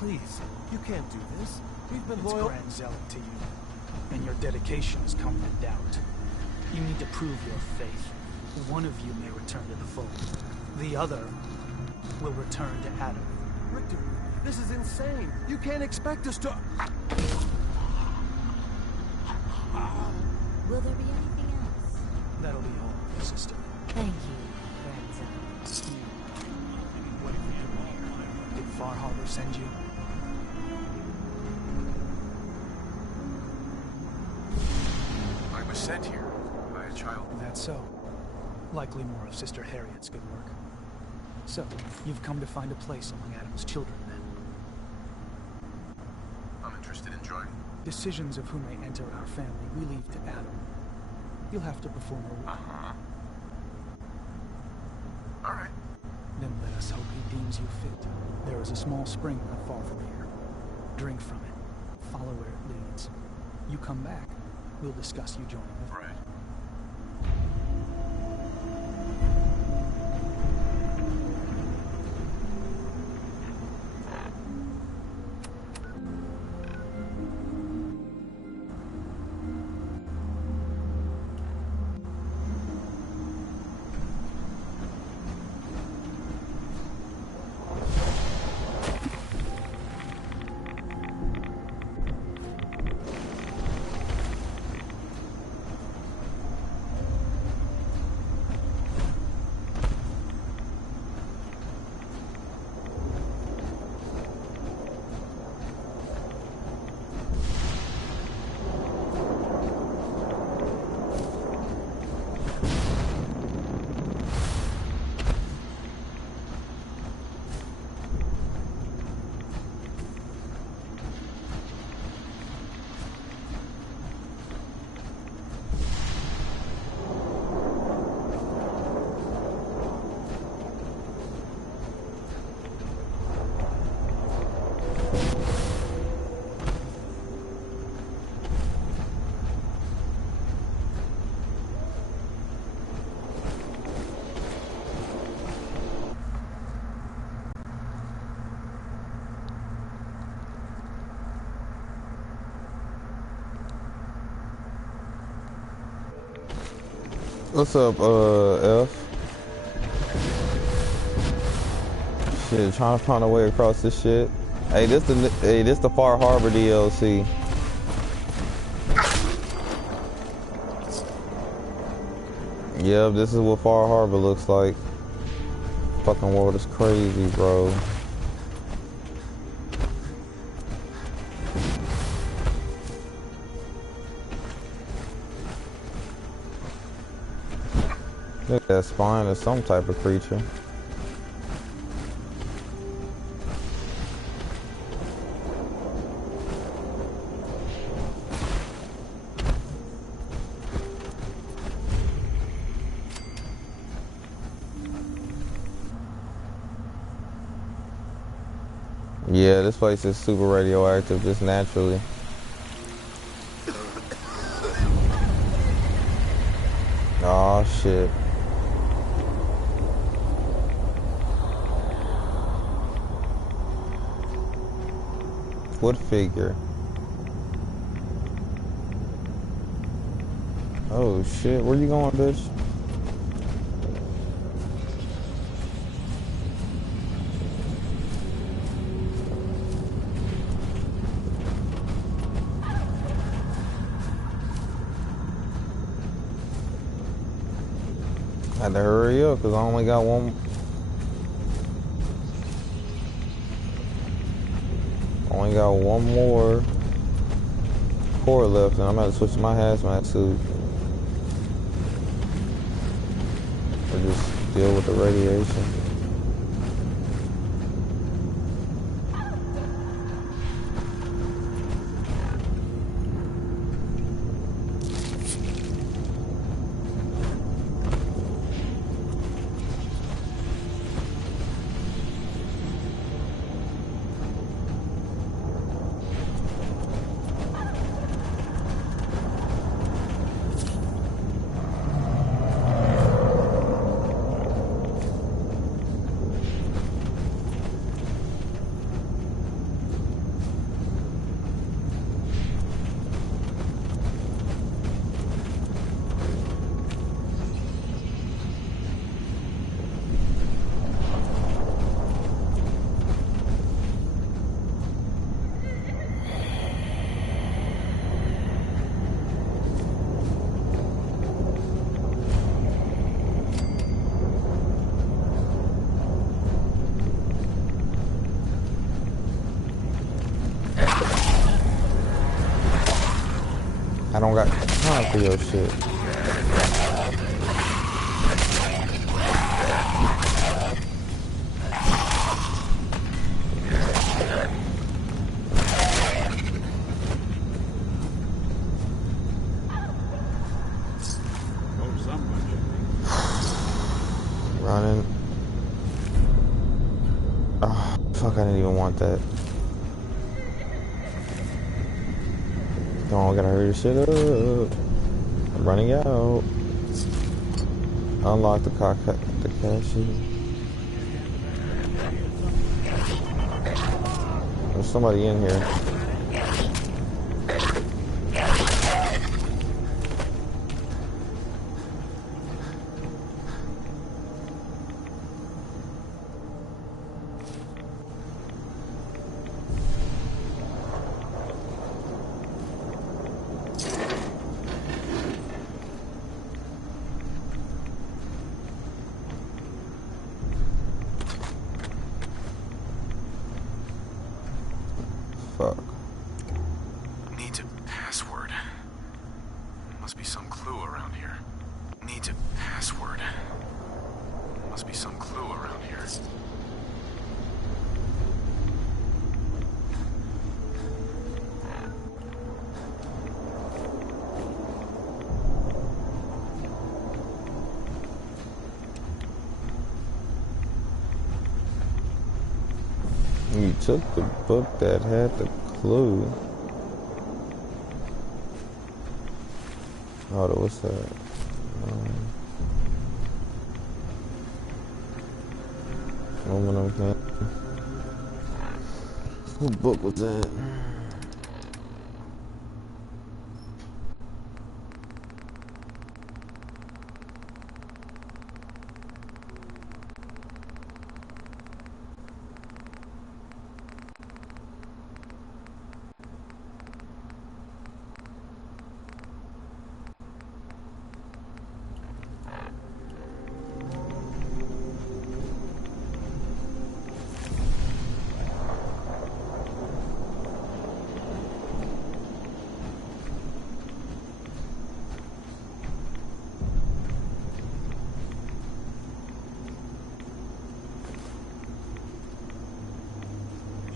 Please, you can't do this. We've been It's loyal. Grand Zealot to you, and your dedication is coming in doubt. You need to prove your faith. One of you may return to the fold. The other will return to Adam. Richter, this is insane. You can't expect us to... Will there be anything else? That'll be all, sister. Thank you, Grand Zealot. Did Far Harbor send you? I was sent here by a child. That's so. Likely more of Sister Harriet's good work. So, you've come to find a place among Adam's children, then? I'm interested in joining. Decisions of who may enter our family we leave to Adam. You'll have to perform a rite. Uh-huh. All right. Then let us hope he deems you fit. There is a small spring not far from here. Drink from it. Follow where it leads. You come back, we'll discuss you joining the Right. What's up, F? Shit, trying to find a way across this shit. Hey, this the Far Harbor DLC. Yep, this is what Far Harbor looks like. Fucking world is crazy, bro. Look at that spine of some type of creature. Yeah, this place is super radioactive just naturally. Oh shit. What figure? Oh shit, where you going, bitch? I had to hurry up because I only got one. Only got one more core left, and I'm about to switch to my hazmat suit. Or just deal with the radiation. I don't got time for your shit. Running. Oh, fuck, I didn't even want that. Don't gotta hurry this shit up. I'm running out. Unlock the cashier. There's somebody in here. Fuck. Needs a password. Must be some clue around here. Needs a password. Must be some clue around here. You took the book that had the clue. Oh, what's that? Aluminum can. What book was that?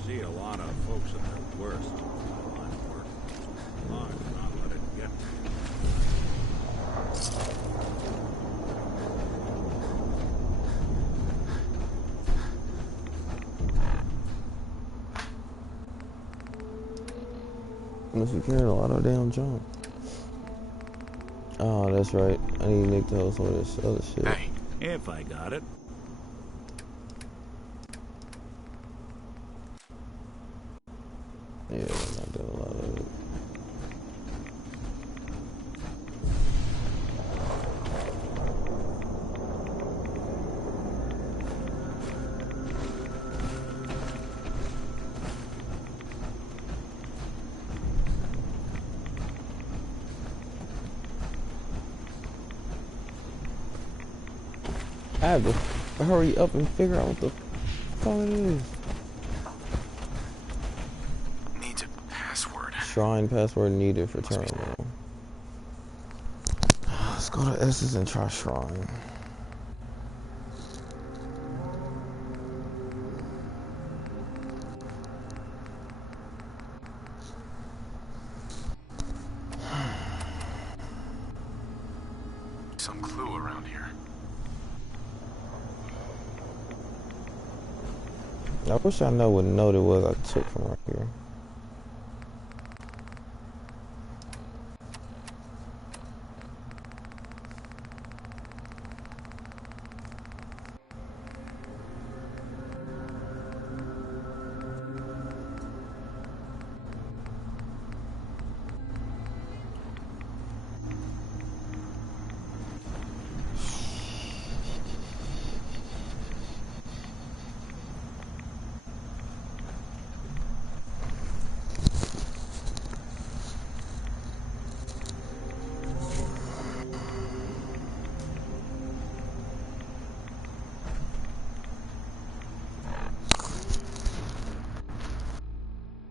See a lot of folks at their worst in my line of work. Long as not let it get to Unless you carry a lot of damn junk. Oh, that's right. I need to make the host with this other shit. Hey, if I got it. Yeah, I'm not doing a lot of it. I have to hurry up and figure out what the fuck it is. Needs a password. Shrine password needed for terminal. Let's go to S's and try shrine. Some clue around here. I wish I know what note it was I took from right here.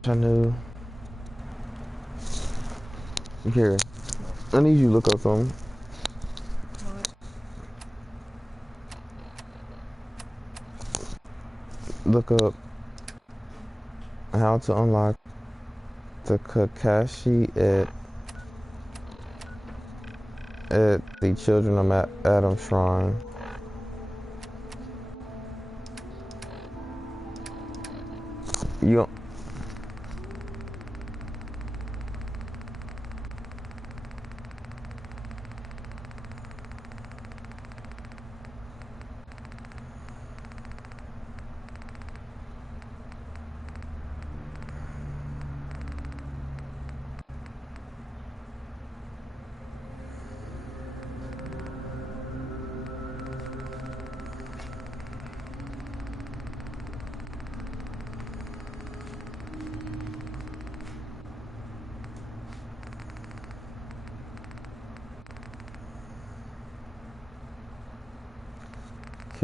I knew. Here, I need you to look up something. Look up how to unlock the Kakashi at the Children of Adam Shrine.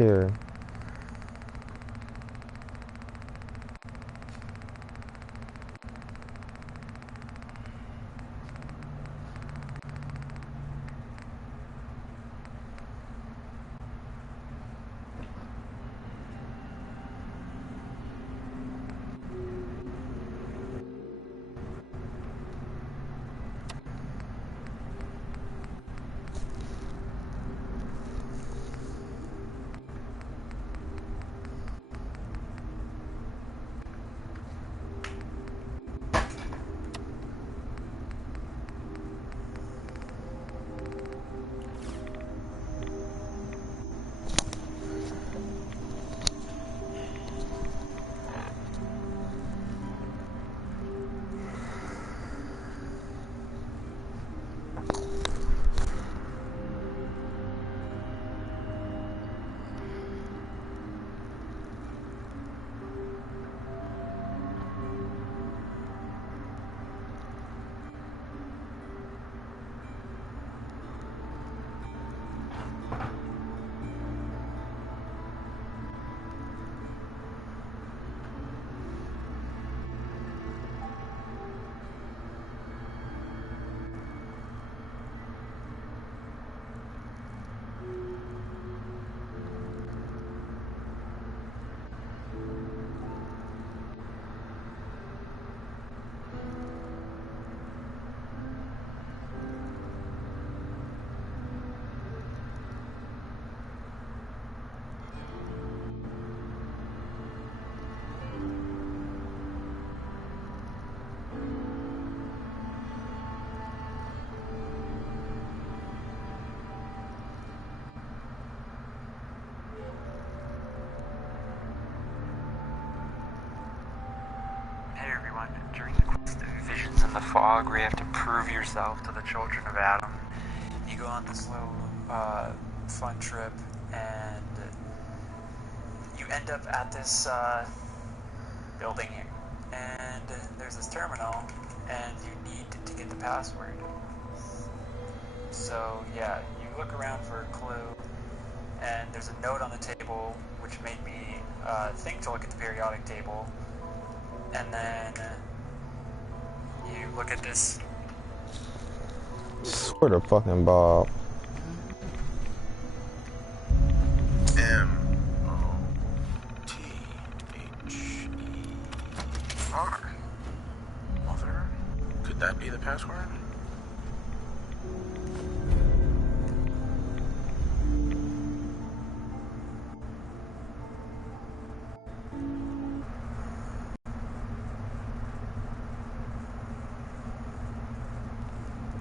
care. Hey everyone, during the quest of Visions in the Fog, where you have to prove yourself to the children of Adam, you go on this little fun trip, and you end up at this building, and there's this terminal, and you need to get the password. So yeah, you look around for a clue, and there's a note on the table, which made me think to look at the periodic table. And then you look at this. Swear to fucking Bob. M-O-T-H-E-R. Mother? Could that be the password?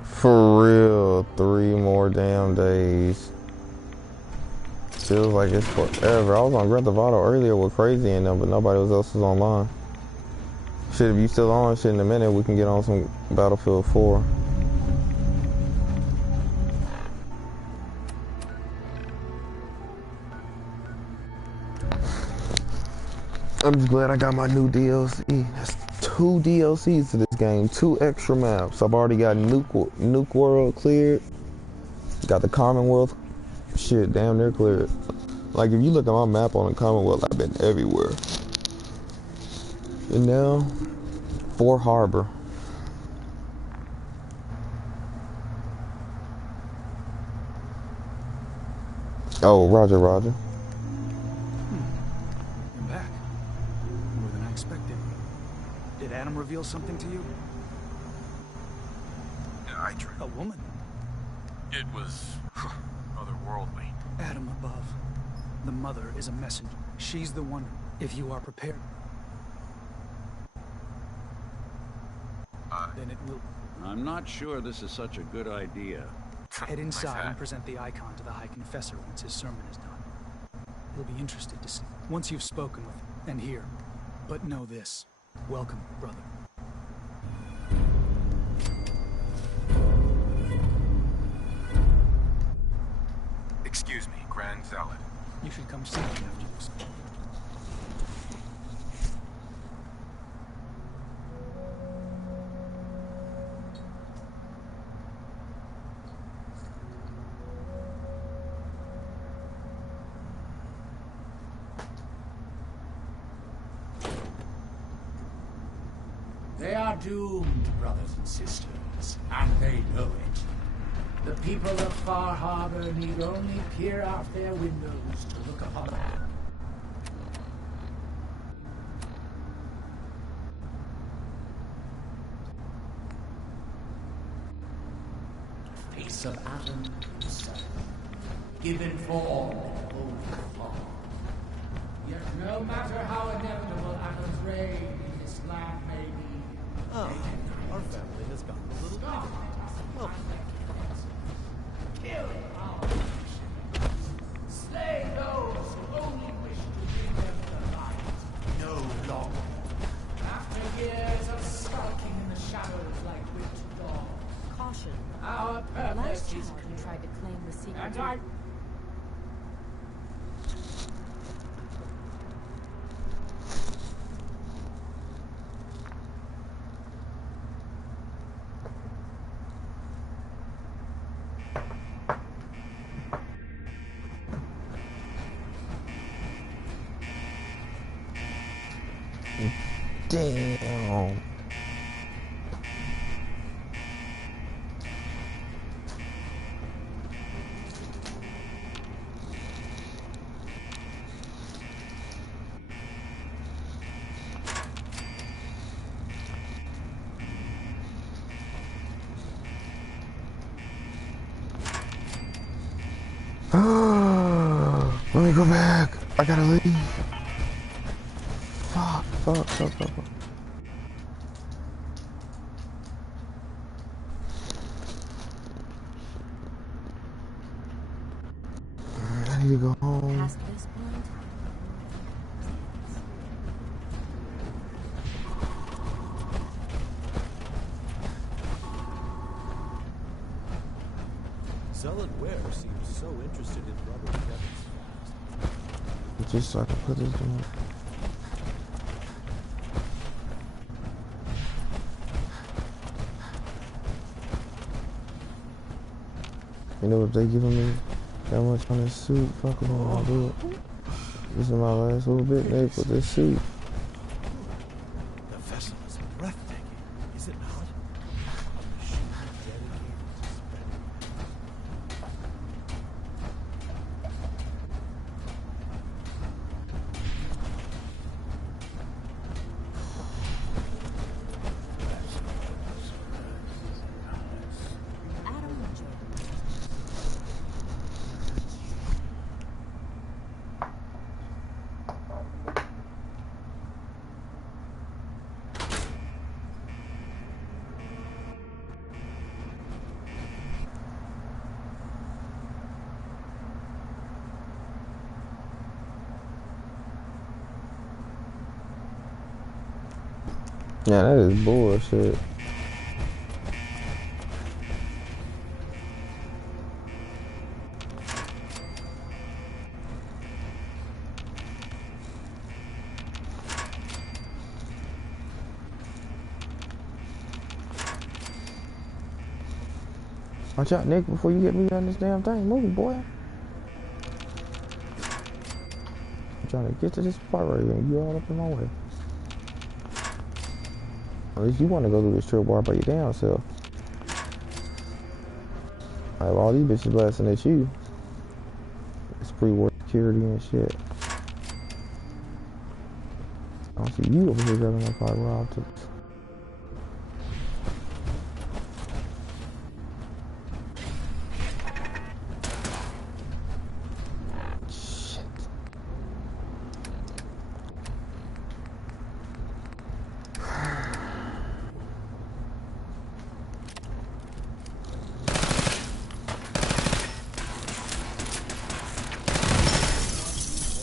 For real, 3 more damn days. Feels like it's forever. I was on Grand Theft Auto earlier with Crazy in them, but nobody else was online. Shit, if you still on, shit, in a minute we can get on some Battlefield 4. I'm just glad I got my new DLC. That's 2 DLCs to this game, 2 extra maps. I've already got Nuke World cleared. Got the Commonwealth shit damn near cleared. Like if you look at my map on the Commonwealth, I've been everywhere. And now, Fort Harbor. Oh, roger, roger. You're back. More than I expected. Did Adam reveal something to you? I tried. A woman? It was otherworldly. Adam above. The mother is a messenger. She's the one. If you are prepared, then it will. I'm not sure this is such a good idea. Head inside and present the icon to the High Confessor once his sermon is done. He'll be interested to see. Once you've spoken with him, and hear. But know this. Welcome, brother. Excuse me, Grand Zealot. You should come see me after you speak. doomed, brothers and sisters, and they know it. The people of Far Harbor need only peer out their windows to look upon them. The face of Adam himself, given form and overflow. Yet no matter how inevitable Adam's reign in this land may be, our family has gotten a little bigger. Well, kill our nation. Slay those who only wish to bring them to light. No longer. After years of skulking in the shadows like whipped dogs. Caution. Our The last purpose child is who tried to claim the secret. and I Damn. Let me go back. I gotta leave. Fuck. I need to go home. Past this point, Zealot Ware seems so interested in Brother Kevin's fast. Just so I can put this down. You know, if they giving me that much on this suit, fuck them, I'll do it. This is my last little bit, they put this suit. The vessel is breathtaking, is it not? A machine dedicated to spreading. Yeah, that is bullshit. Watch out, Nick, before you get me on this damn thing. Move, boy. I'm trying to get to this part right here, and you all up in my way. At least you want to go through this tripwire by your damn self. I have all these bitches blasting at you. It's pre-war security and shit. I don't see you over here grabbing my fiber optics.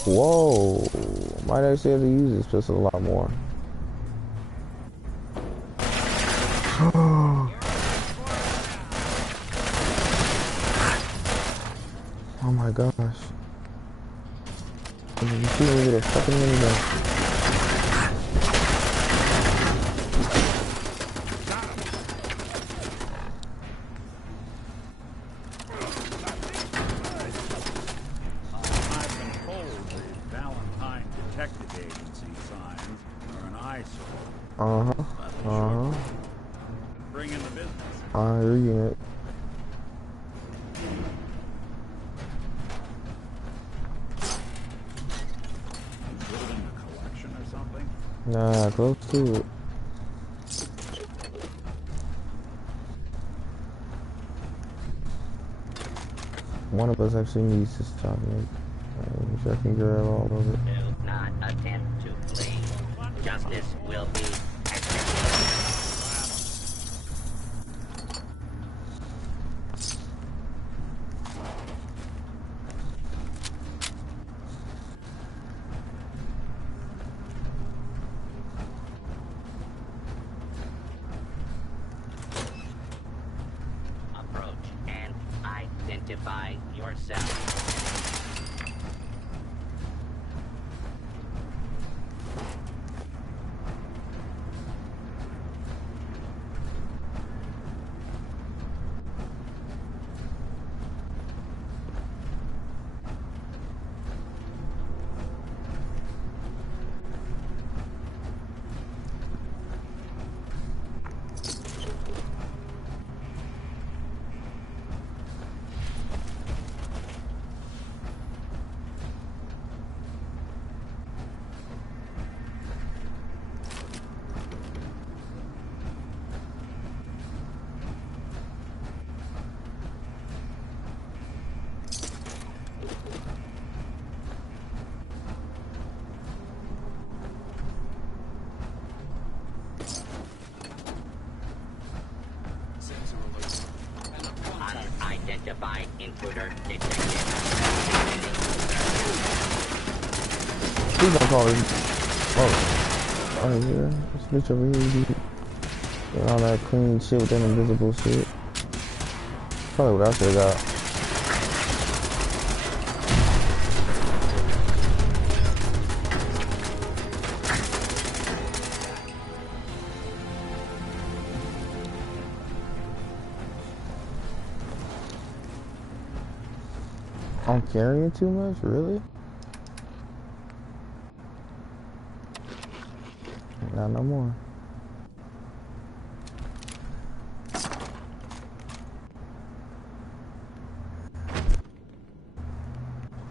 Whoa, might actually have to use this pistol a lot more. Oh my gosh. You see me with a fucking minigun. Uh-huh. Nah, close to it. One of us actually needs this chocolate. Wish I can grab all of it. Do not attempt to flee. Justice will be approach and identify yourself. Unidentified intruder detected. Please don't call him. Oh. Oh, yeah. This bitch over here, dude. Doing all that clean shit with that invisible shit. Probably what I should've got. I'm carrying too much? Really? Not no more.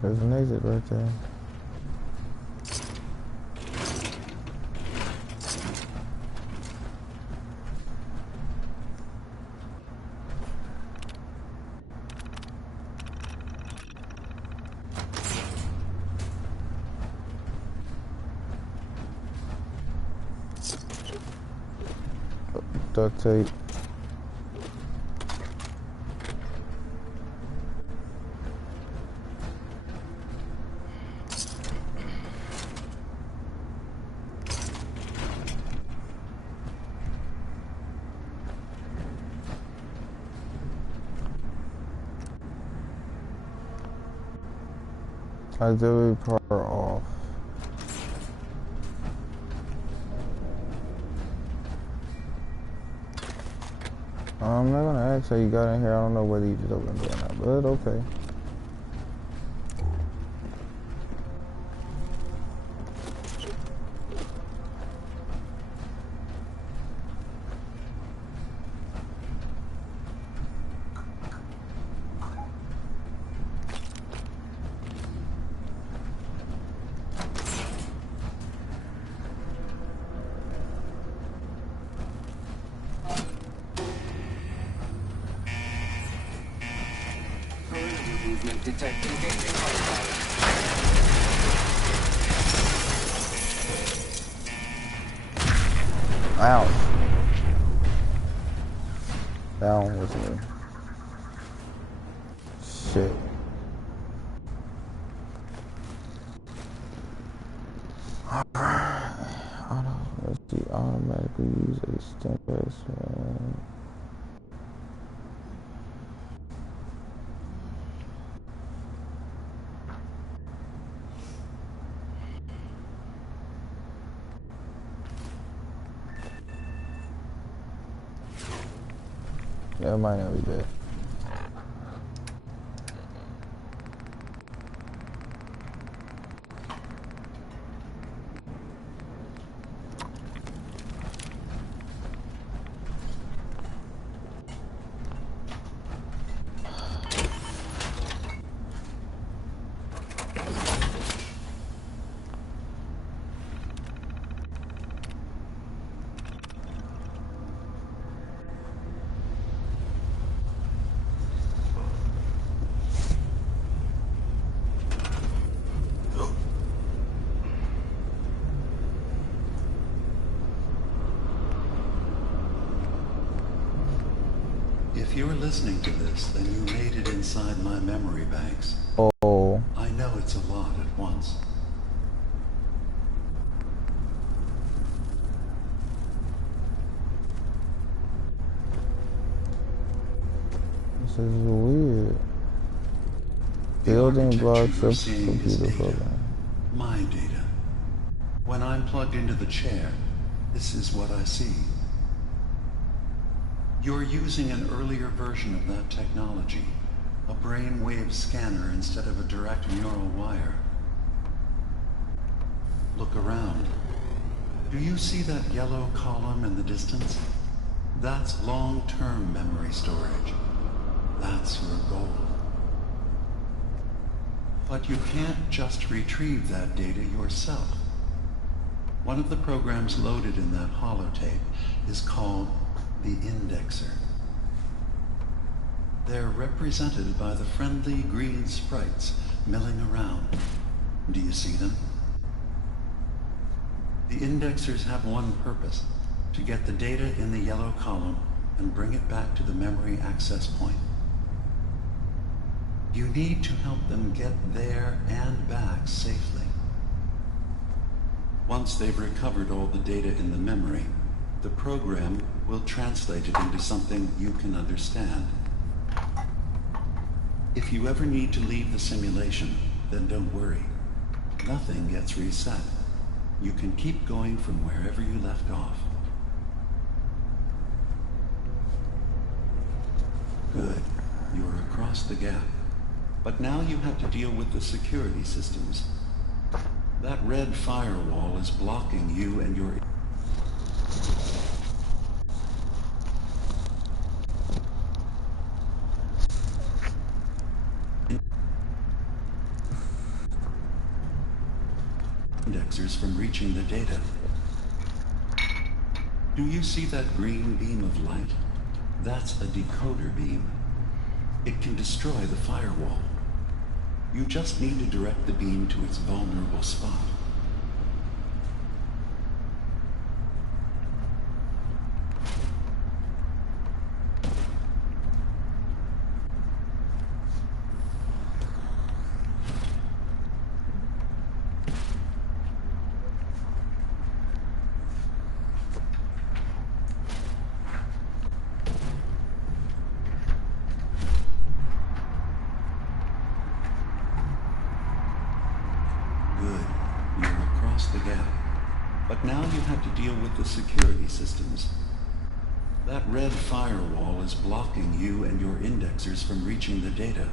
There's an exit right there. Duct tape. Auxiliary power off. I'm not gonna ask how you got in here. I don't know whether you just opened it or not, but okay. Ouch. That one was me. Shit. Alright. Let's see. Automatically use a stimulus. That might not be bad. listening to this, then you made it inside my memory banks. Oh. I know it's a lot at once. This is weird. Building blocks of computer program. My data. When I'm plugged into the chair, this is what I see. You're using an earlier version of that technology, a brainwave scanner instead of a direct neural wire. Look around. Do you see that yellow column in the distance? That's long-term memory storage. That's your goal. But you can't just retrieve that data yourself. One of the programs loaded in that holotape is called the indexer. They're represented by the friendly green sprites milling around. Do you see them? The indexers have one purpose: to get the data in the yellow column and bring it back to the memory access point. You need to help them get there and back safely. Once they've recovered all the data in the memory, the program will translate it into something you can understand. If you ever need to leave the simulation, then don't worry. Nothing gets reset. You can keep going from wherever you left off. Good. You're across the gap. But now you have to deal with the security systems. That red firewall is blocking you and your... indexers from reaching the data. Do you see that green beam of light? That's a decoder beam. It can destroy the firewall. You just need to direct the beam to its vulnerable spot. Security systems. That red firewall is blocking you and your indexers from reaching the data.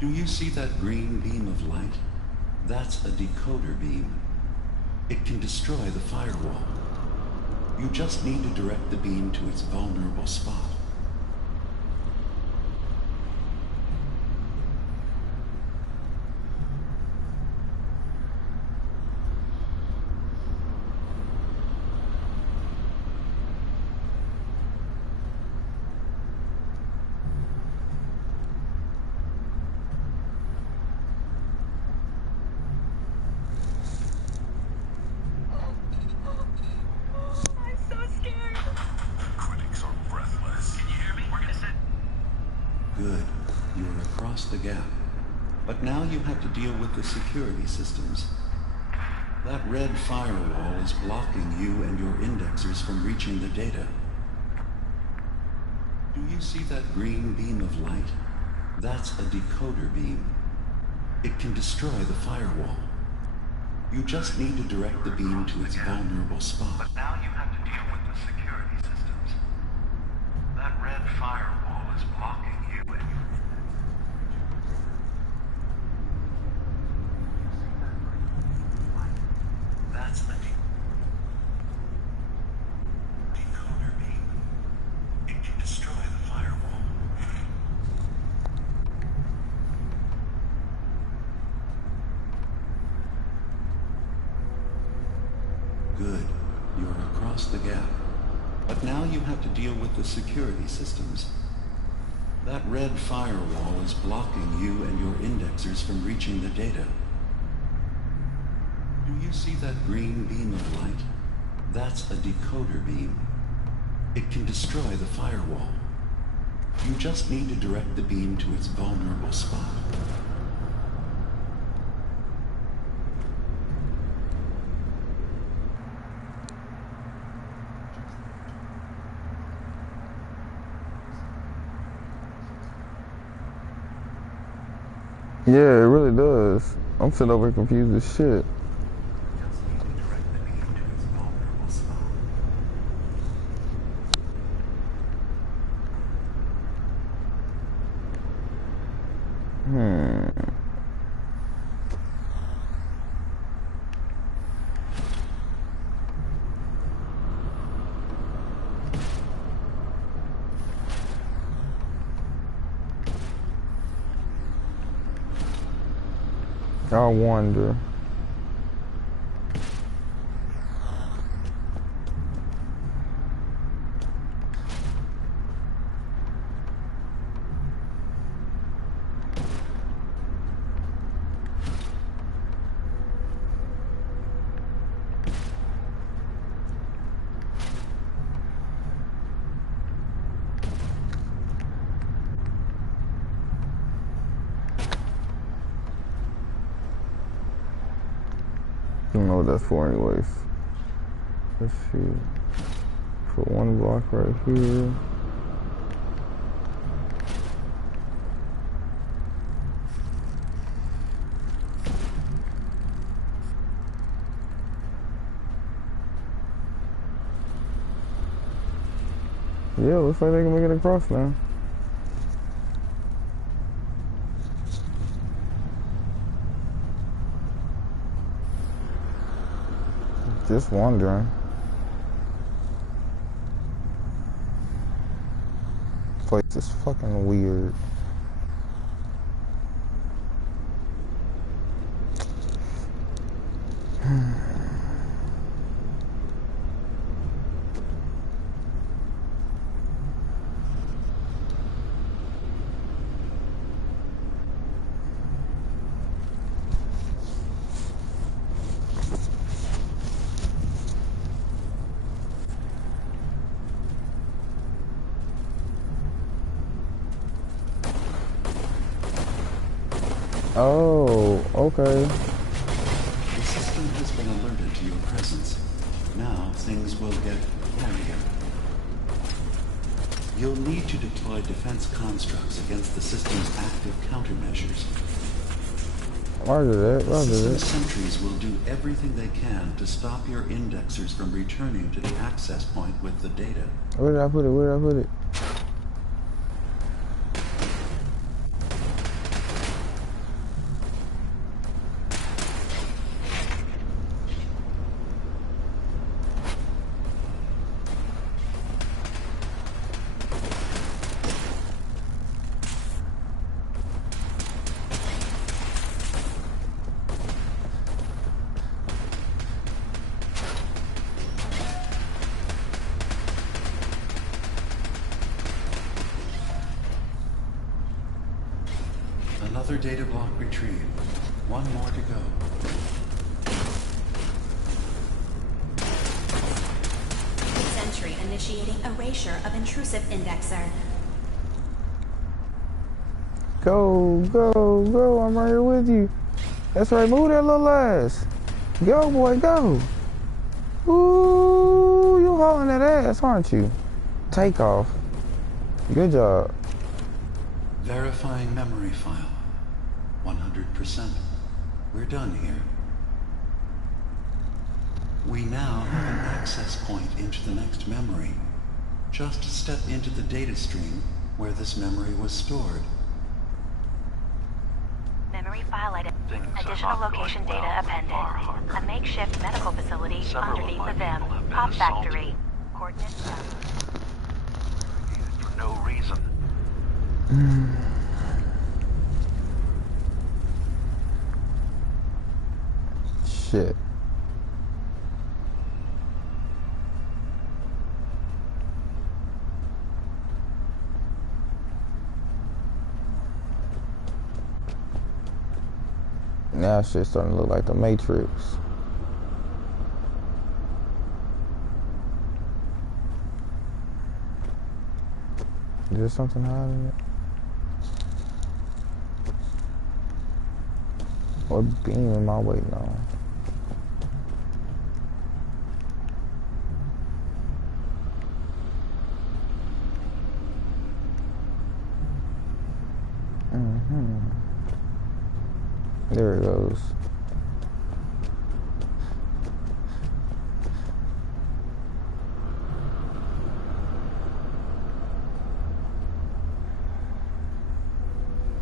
Do you see that green beam of light? That's a decoder beam. It can destroy the firewall. You just need to direct the beam to its vulnerable spot. The security systems. That red firewall is blocking you and your indexers from reaching the data. Do you see that green beam of light? That's a decoder beam. It can destroy the firewall. You just need to direct the beam to its vulnerable spot. But now you have to deal with the security systems. That red firewall is blocking you and your... That's the decoder beam. It can destroy the firewall. Good. You're across the gap. But now you have to deal with the security systems. That red firewall is blocking you and your indexers from reaching the data. Do you see that green beam of light? That's a decoder beam. It can destroy the firewall. You just need to direct the beam to its vulnerable spot. Yeah, it really does. I'm sitting over here confused as shit. I wonder. I don't know what that's for anyways. Let's see. Put one block right here. Yeah, looks like they can make it across now. Just wondering. This place is fucking weird. Oh, okay. The system has been alerted to your presence. Now things will get hairier. You'll need to deploy defense constructs against the system's active countermeasures. Roger that, The roger system that. sentries will do everything they can to stop your indexers from returning to the access point with the data. Where did I put it? Where did I put it? Another data block retrieved. One more to go. Sentry initiating erasure of intrusive indexer. Go, go, go. I'm right here with you. That's right. Move that little ass. Go, boy, go. Ooh, you hauling that ass, aren't you? Take off. Good job. Verifying memory file. 100%. We're done here. We now have an access point into the next memory. Just step into the data stream where this memory was stored. Memory file item. Additional location data appended. A makeshift medical facility underneath the VIM. Pop factory. Coordinates. For no reason. Shit. Now shit's starting to look like the Matrix. there something hiding it? What beam am I waiting on? There it goes.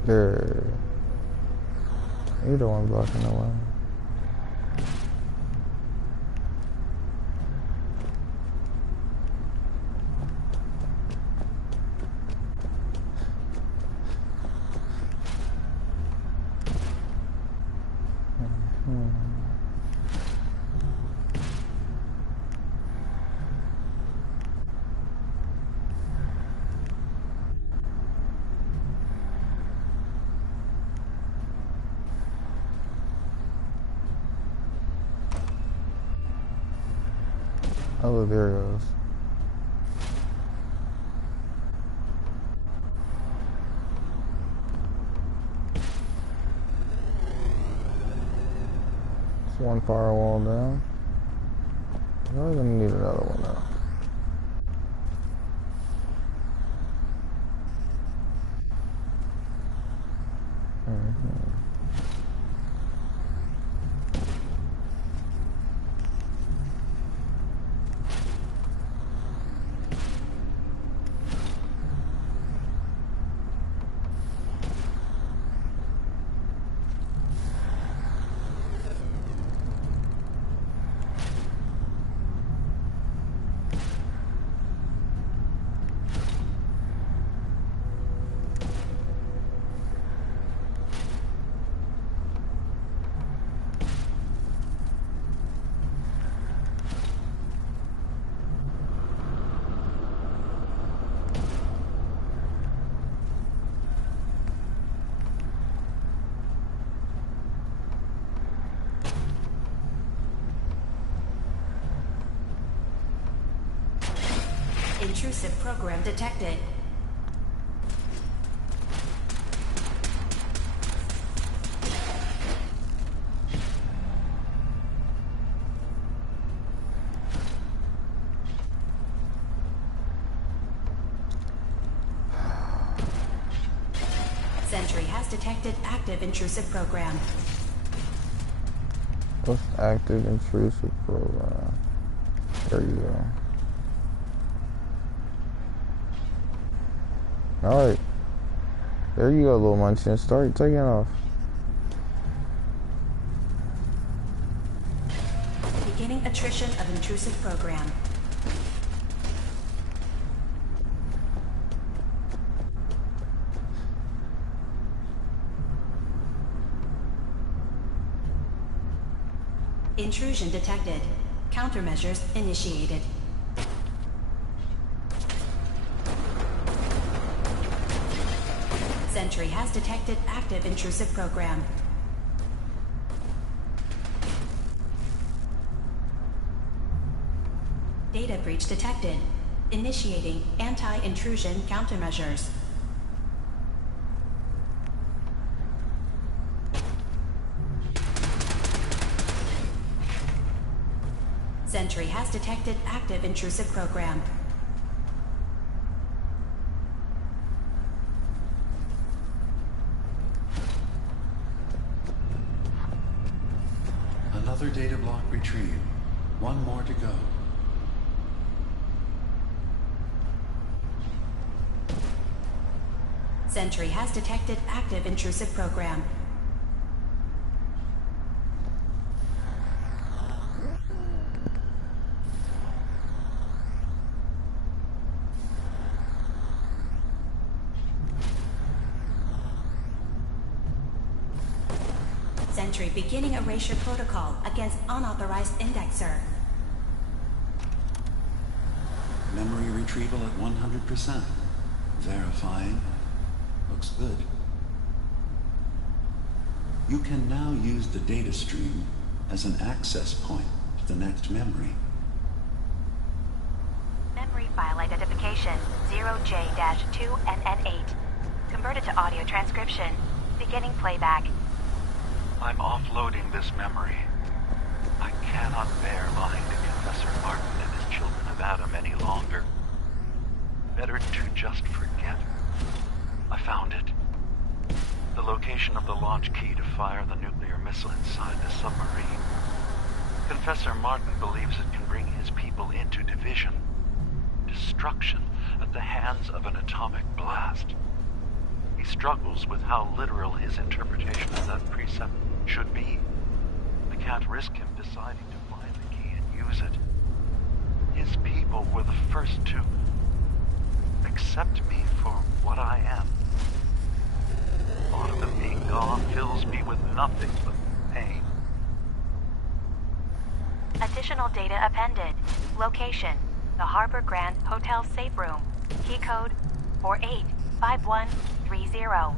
There. You're the one blocking the way. Oh, there it goes. It's one firewall down. We're gonna need another one now. Intrusive program detected. Sentry has detected active intrusive program. What's active intrusive program? There you go. Alright. There you go, little munchkin. Start taking off. Beginning attrition of intrusive program. Intrusion detected. Countermeasures initiated. Sentry has detected active intrusive program. Data breach detected. Initiating anti-intrusion countermeasures. Sentry has detected active intrusive program. Another data block retrieved. One more to go. Sentry has detected active intrusive program. Sentry beginning erasure protocol against unauthorized indexer. Memory retrieval at 100%. Verifying. Looks good. You can now use the data stream as an access point to the next memory. Memory File identification 0J-2NN8. Converted to audio transcription. Beginning playback. I'm offloading this memory. I cannot bear lying to Professor Martin and his children of Adam any longer. Better to just forget. I found it. The location of the launch key to fire the nuclear missile inside the submarine. Professor Martin believes it can bring his people into division. Destruction at the hands of an atomic blast. He struggles with how literal his interpretation of that precept should be. I can't risk him deciding to find the key and use it. His people were the first to accept me for what I am. The thought of them being gone fills me with nothing but pain. Additional data appended. Location: the Harbor Grand Hotel safe room. Key code 485130.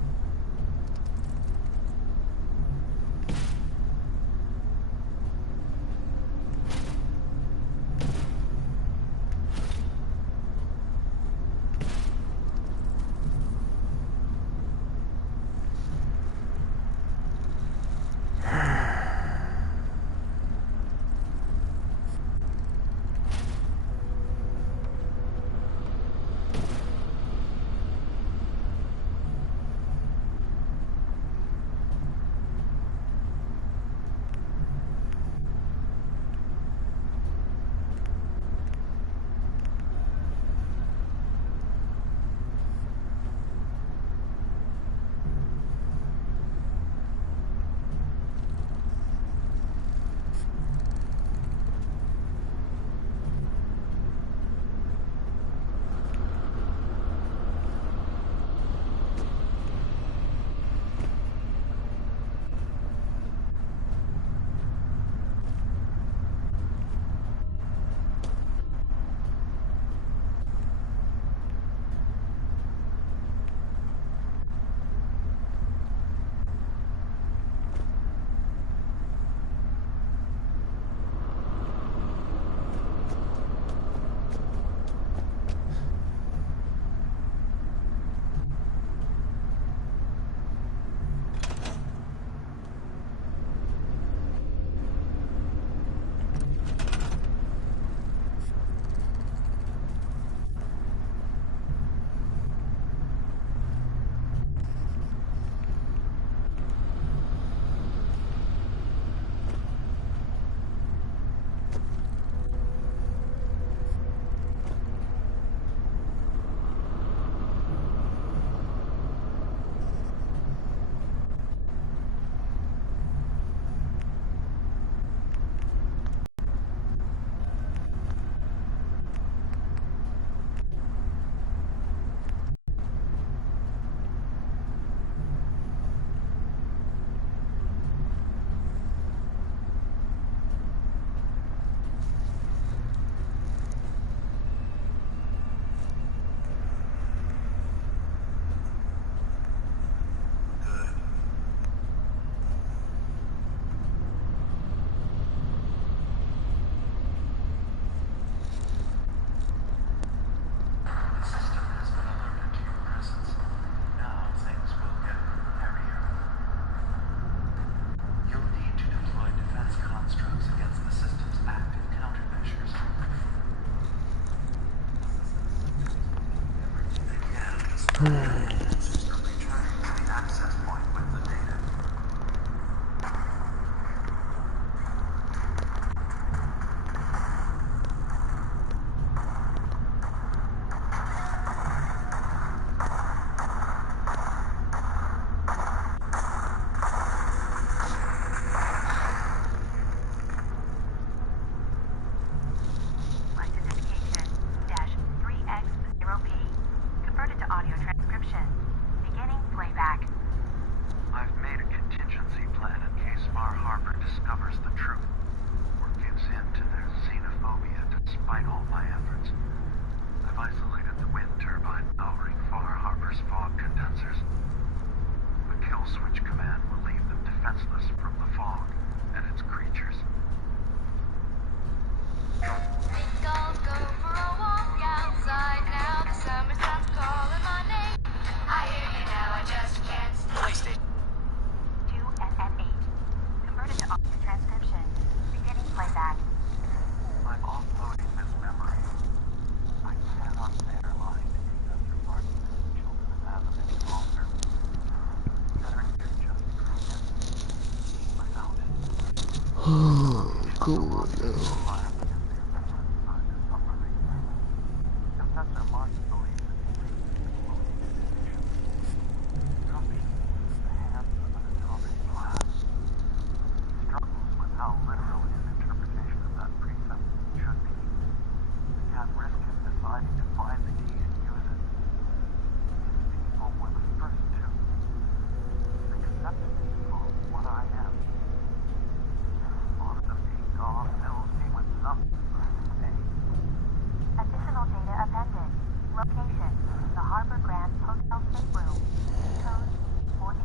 Cool. Additional data appended. Location: the Harbor Grand Hotel Stateroom. Code 40.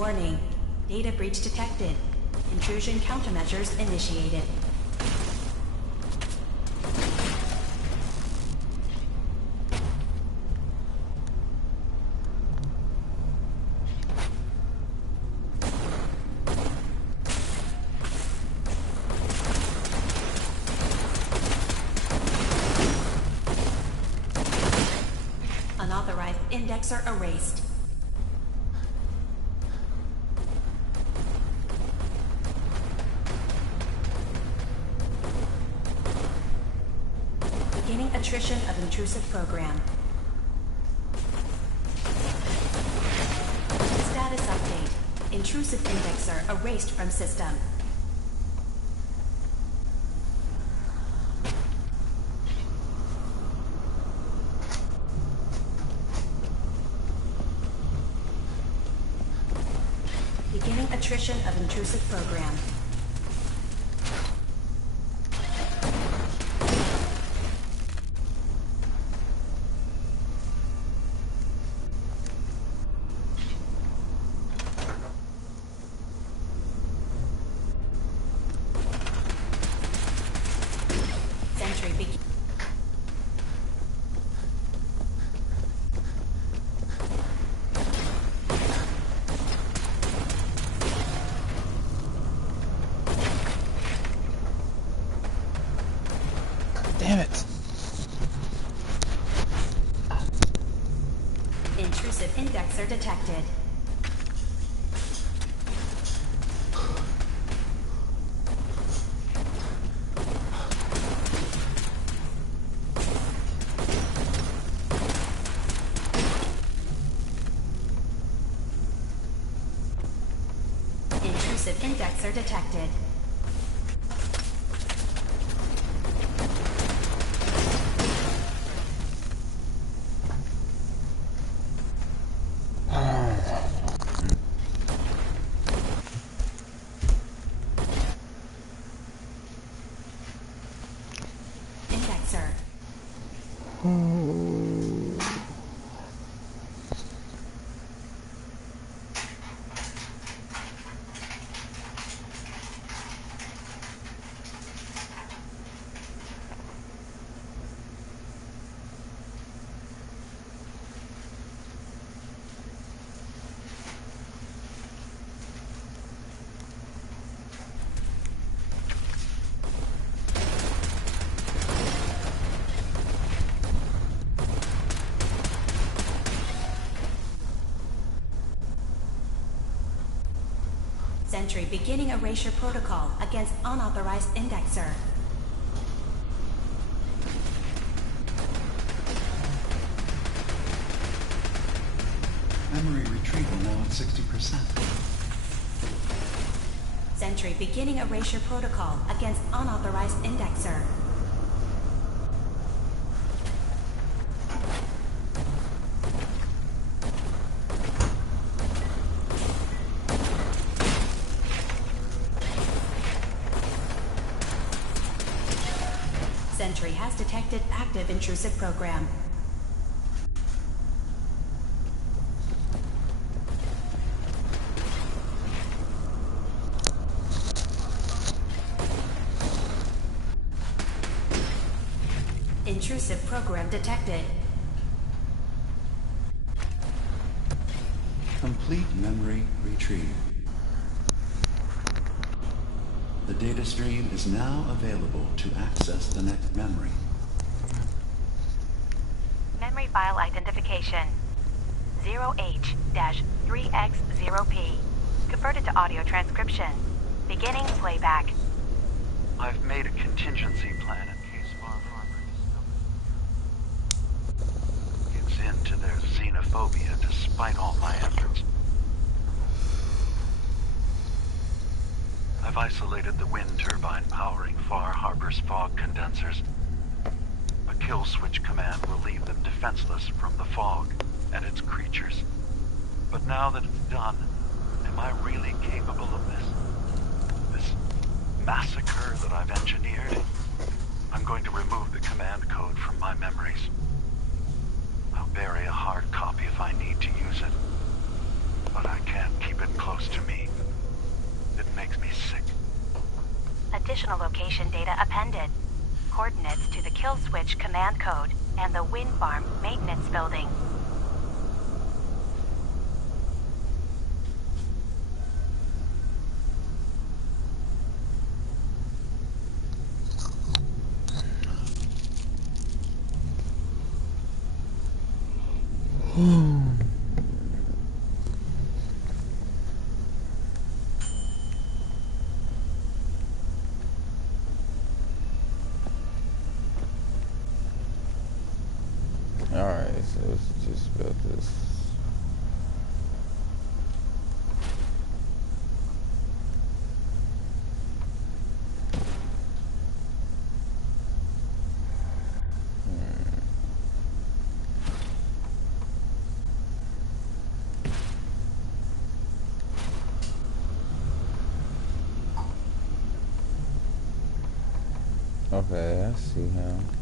Warning. Data breach detected. Intrusion countermeasures initiated. Unauthorized indexer erased. Beginning attrition of intrusive program. Status update. Intrusive indexer erased from system. Beginning attrition of intrusive program. Sentry begin. Damn it. Intrusive indexer detected. Intrusive indexer detected. Indexer. Sentry beginning erasure protocol against unauthorized indexer. Memory retrieval now at 60%. Sentry beginning erasure protocol against unauthorized indexer. Sentry has detected active intrusive program. Intrusive program detected. Complete memory retrieved. The data stream is now available to access the next memory. Memory file identification 0H-3X0P. Converted to audio transcription. Beginning playback. I've made a contingency plan in case Far Harbor gives in to their xenophobia despite all my efforts. I've isolated the wind turbine powering Far Harbor's fog condensers. A kill switch command will leave them defenseless from the fog and its creatures. But now that it's done, am I really capable of this? This massacre that I've engineered? I'm going to remove the command code from my memories. I'll bury a hard copy if I need to use it. But I can't keep it close Additional location data appended. Coordinates to the kill switch command code and the wind farm maintenance building. Alright, so let's just build this. Okay, I see how.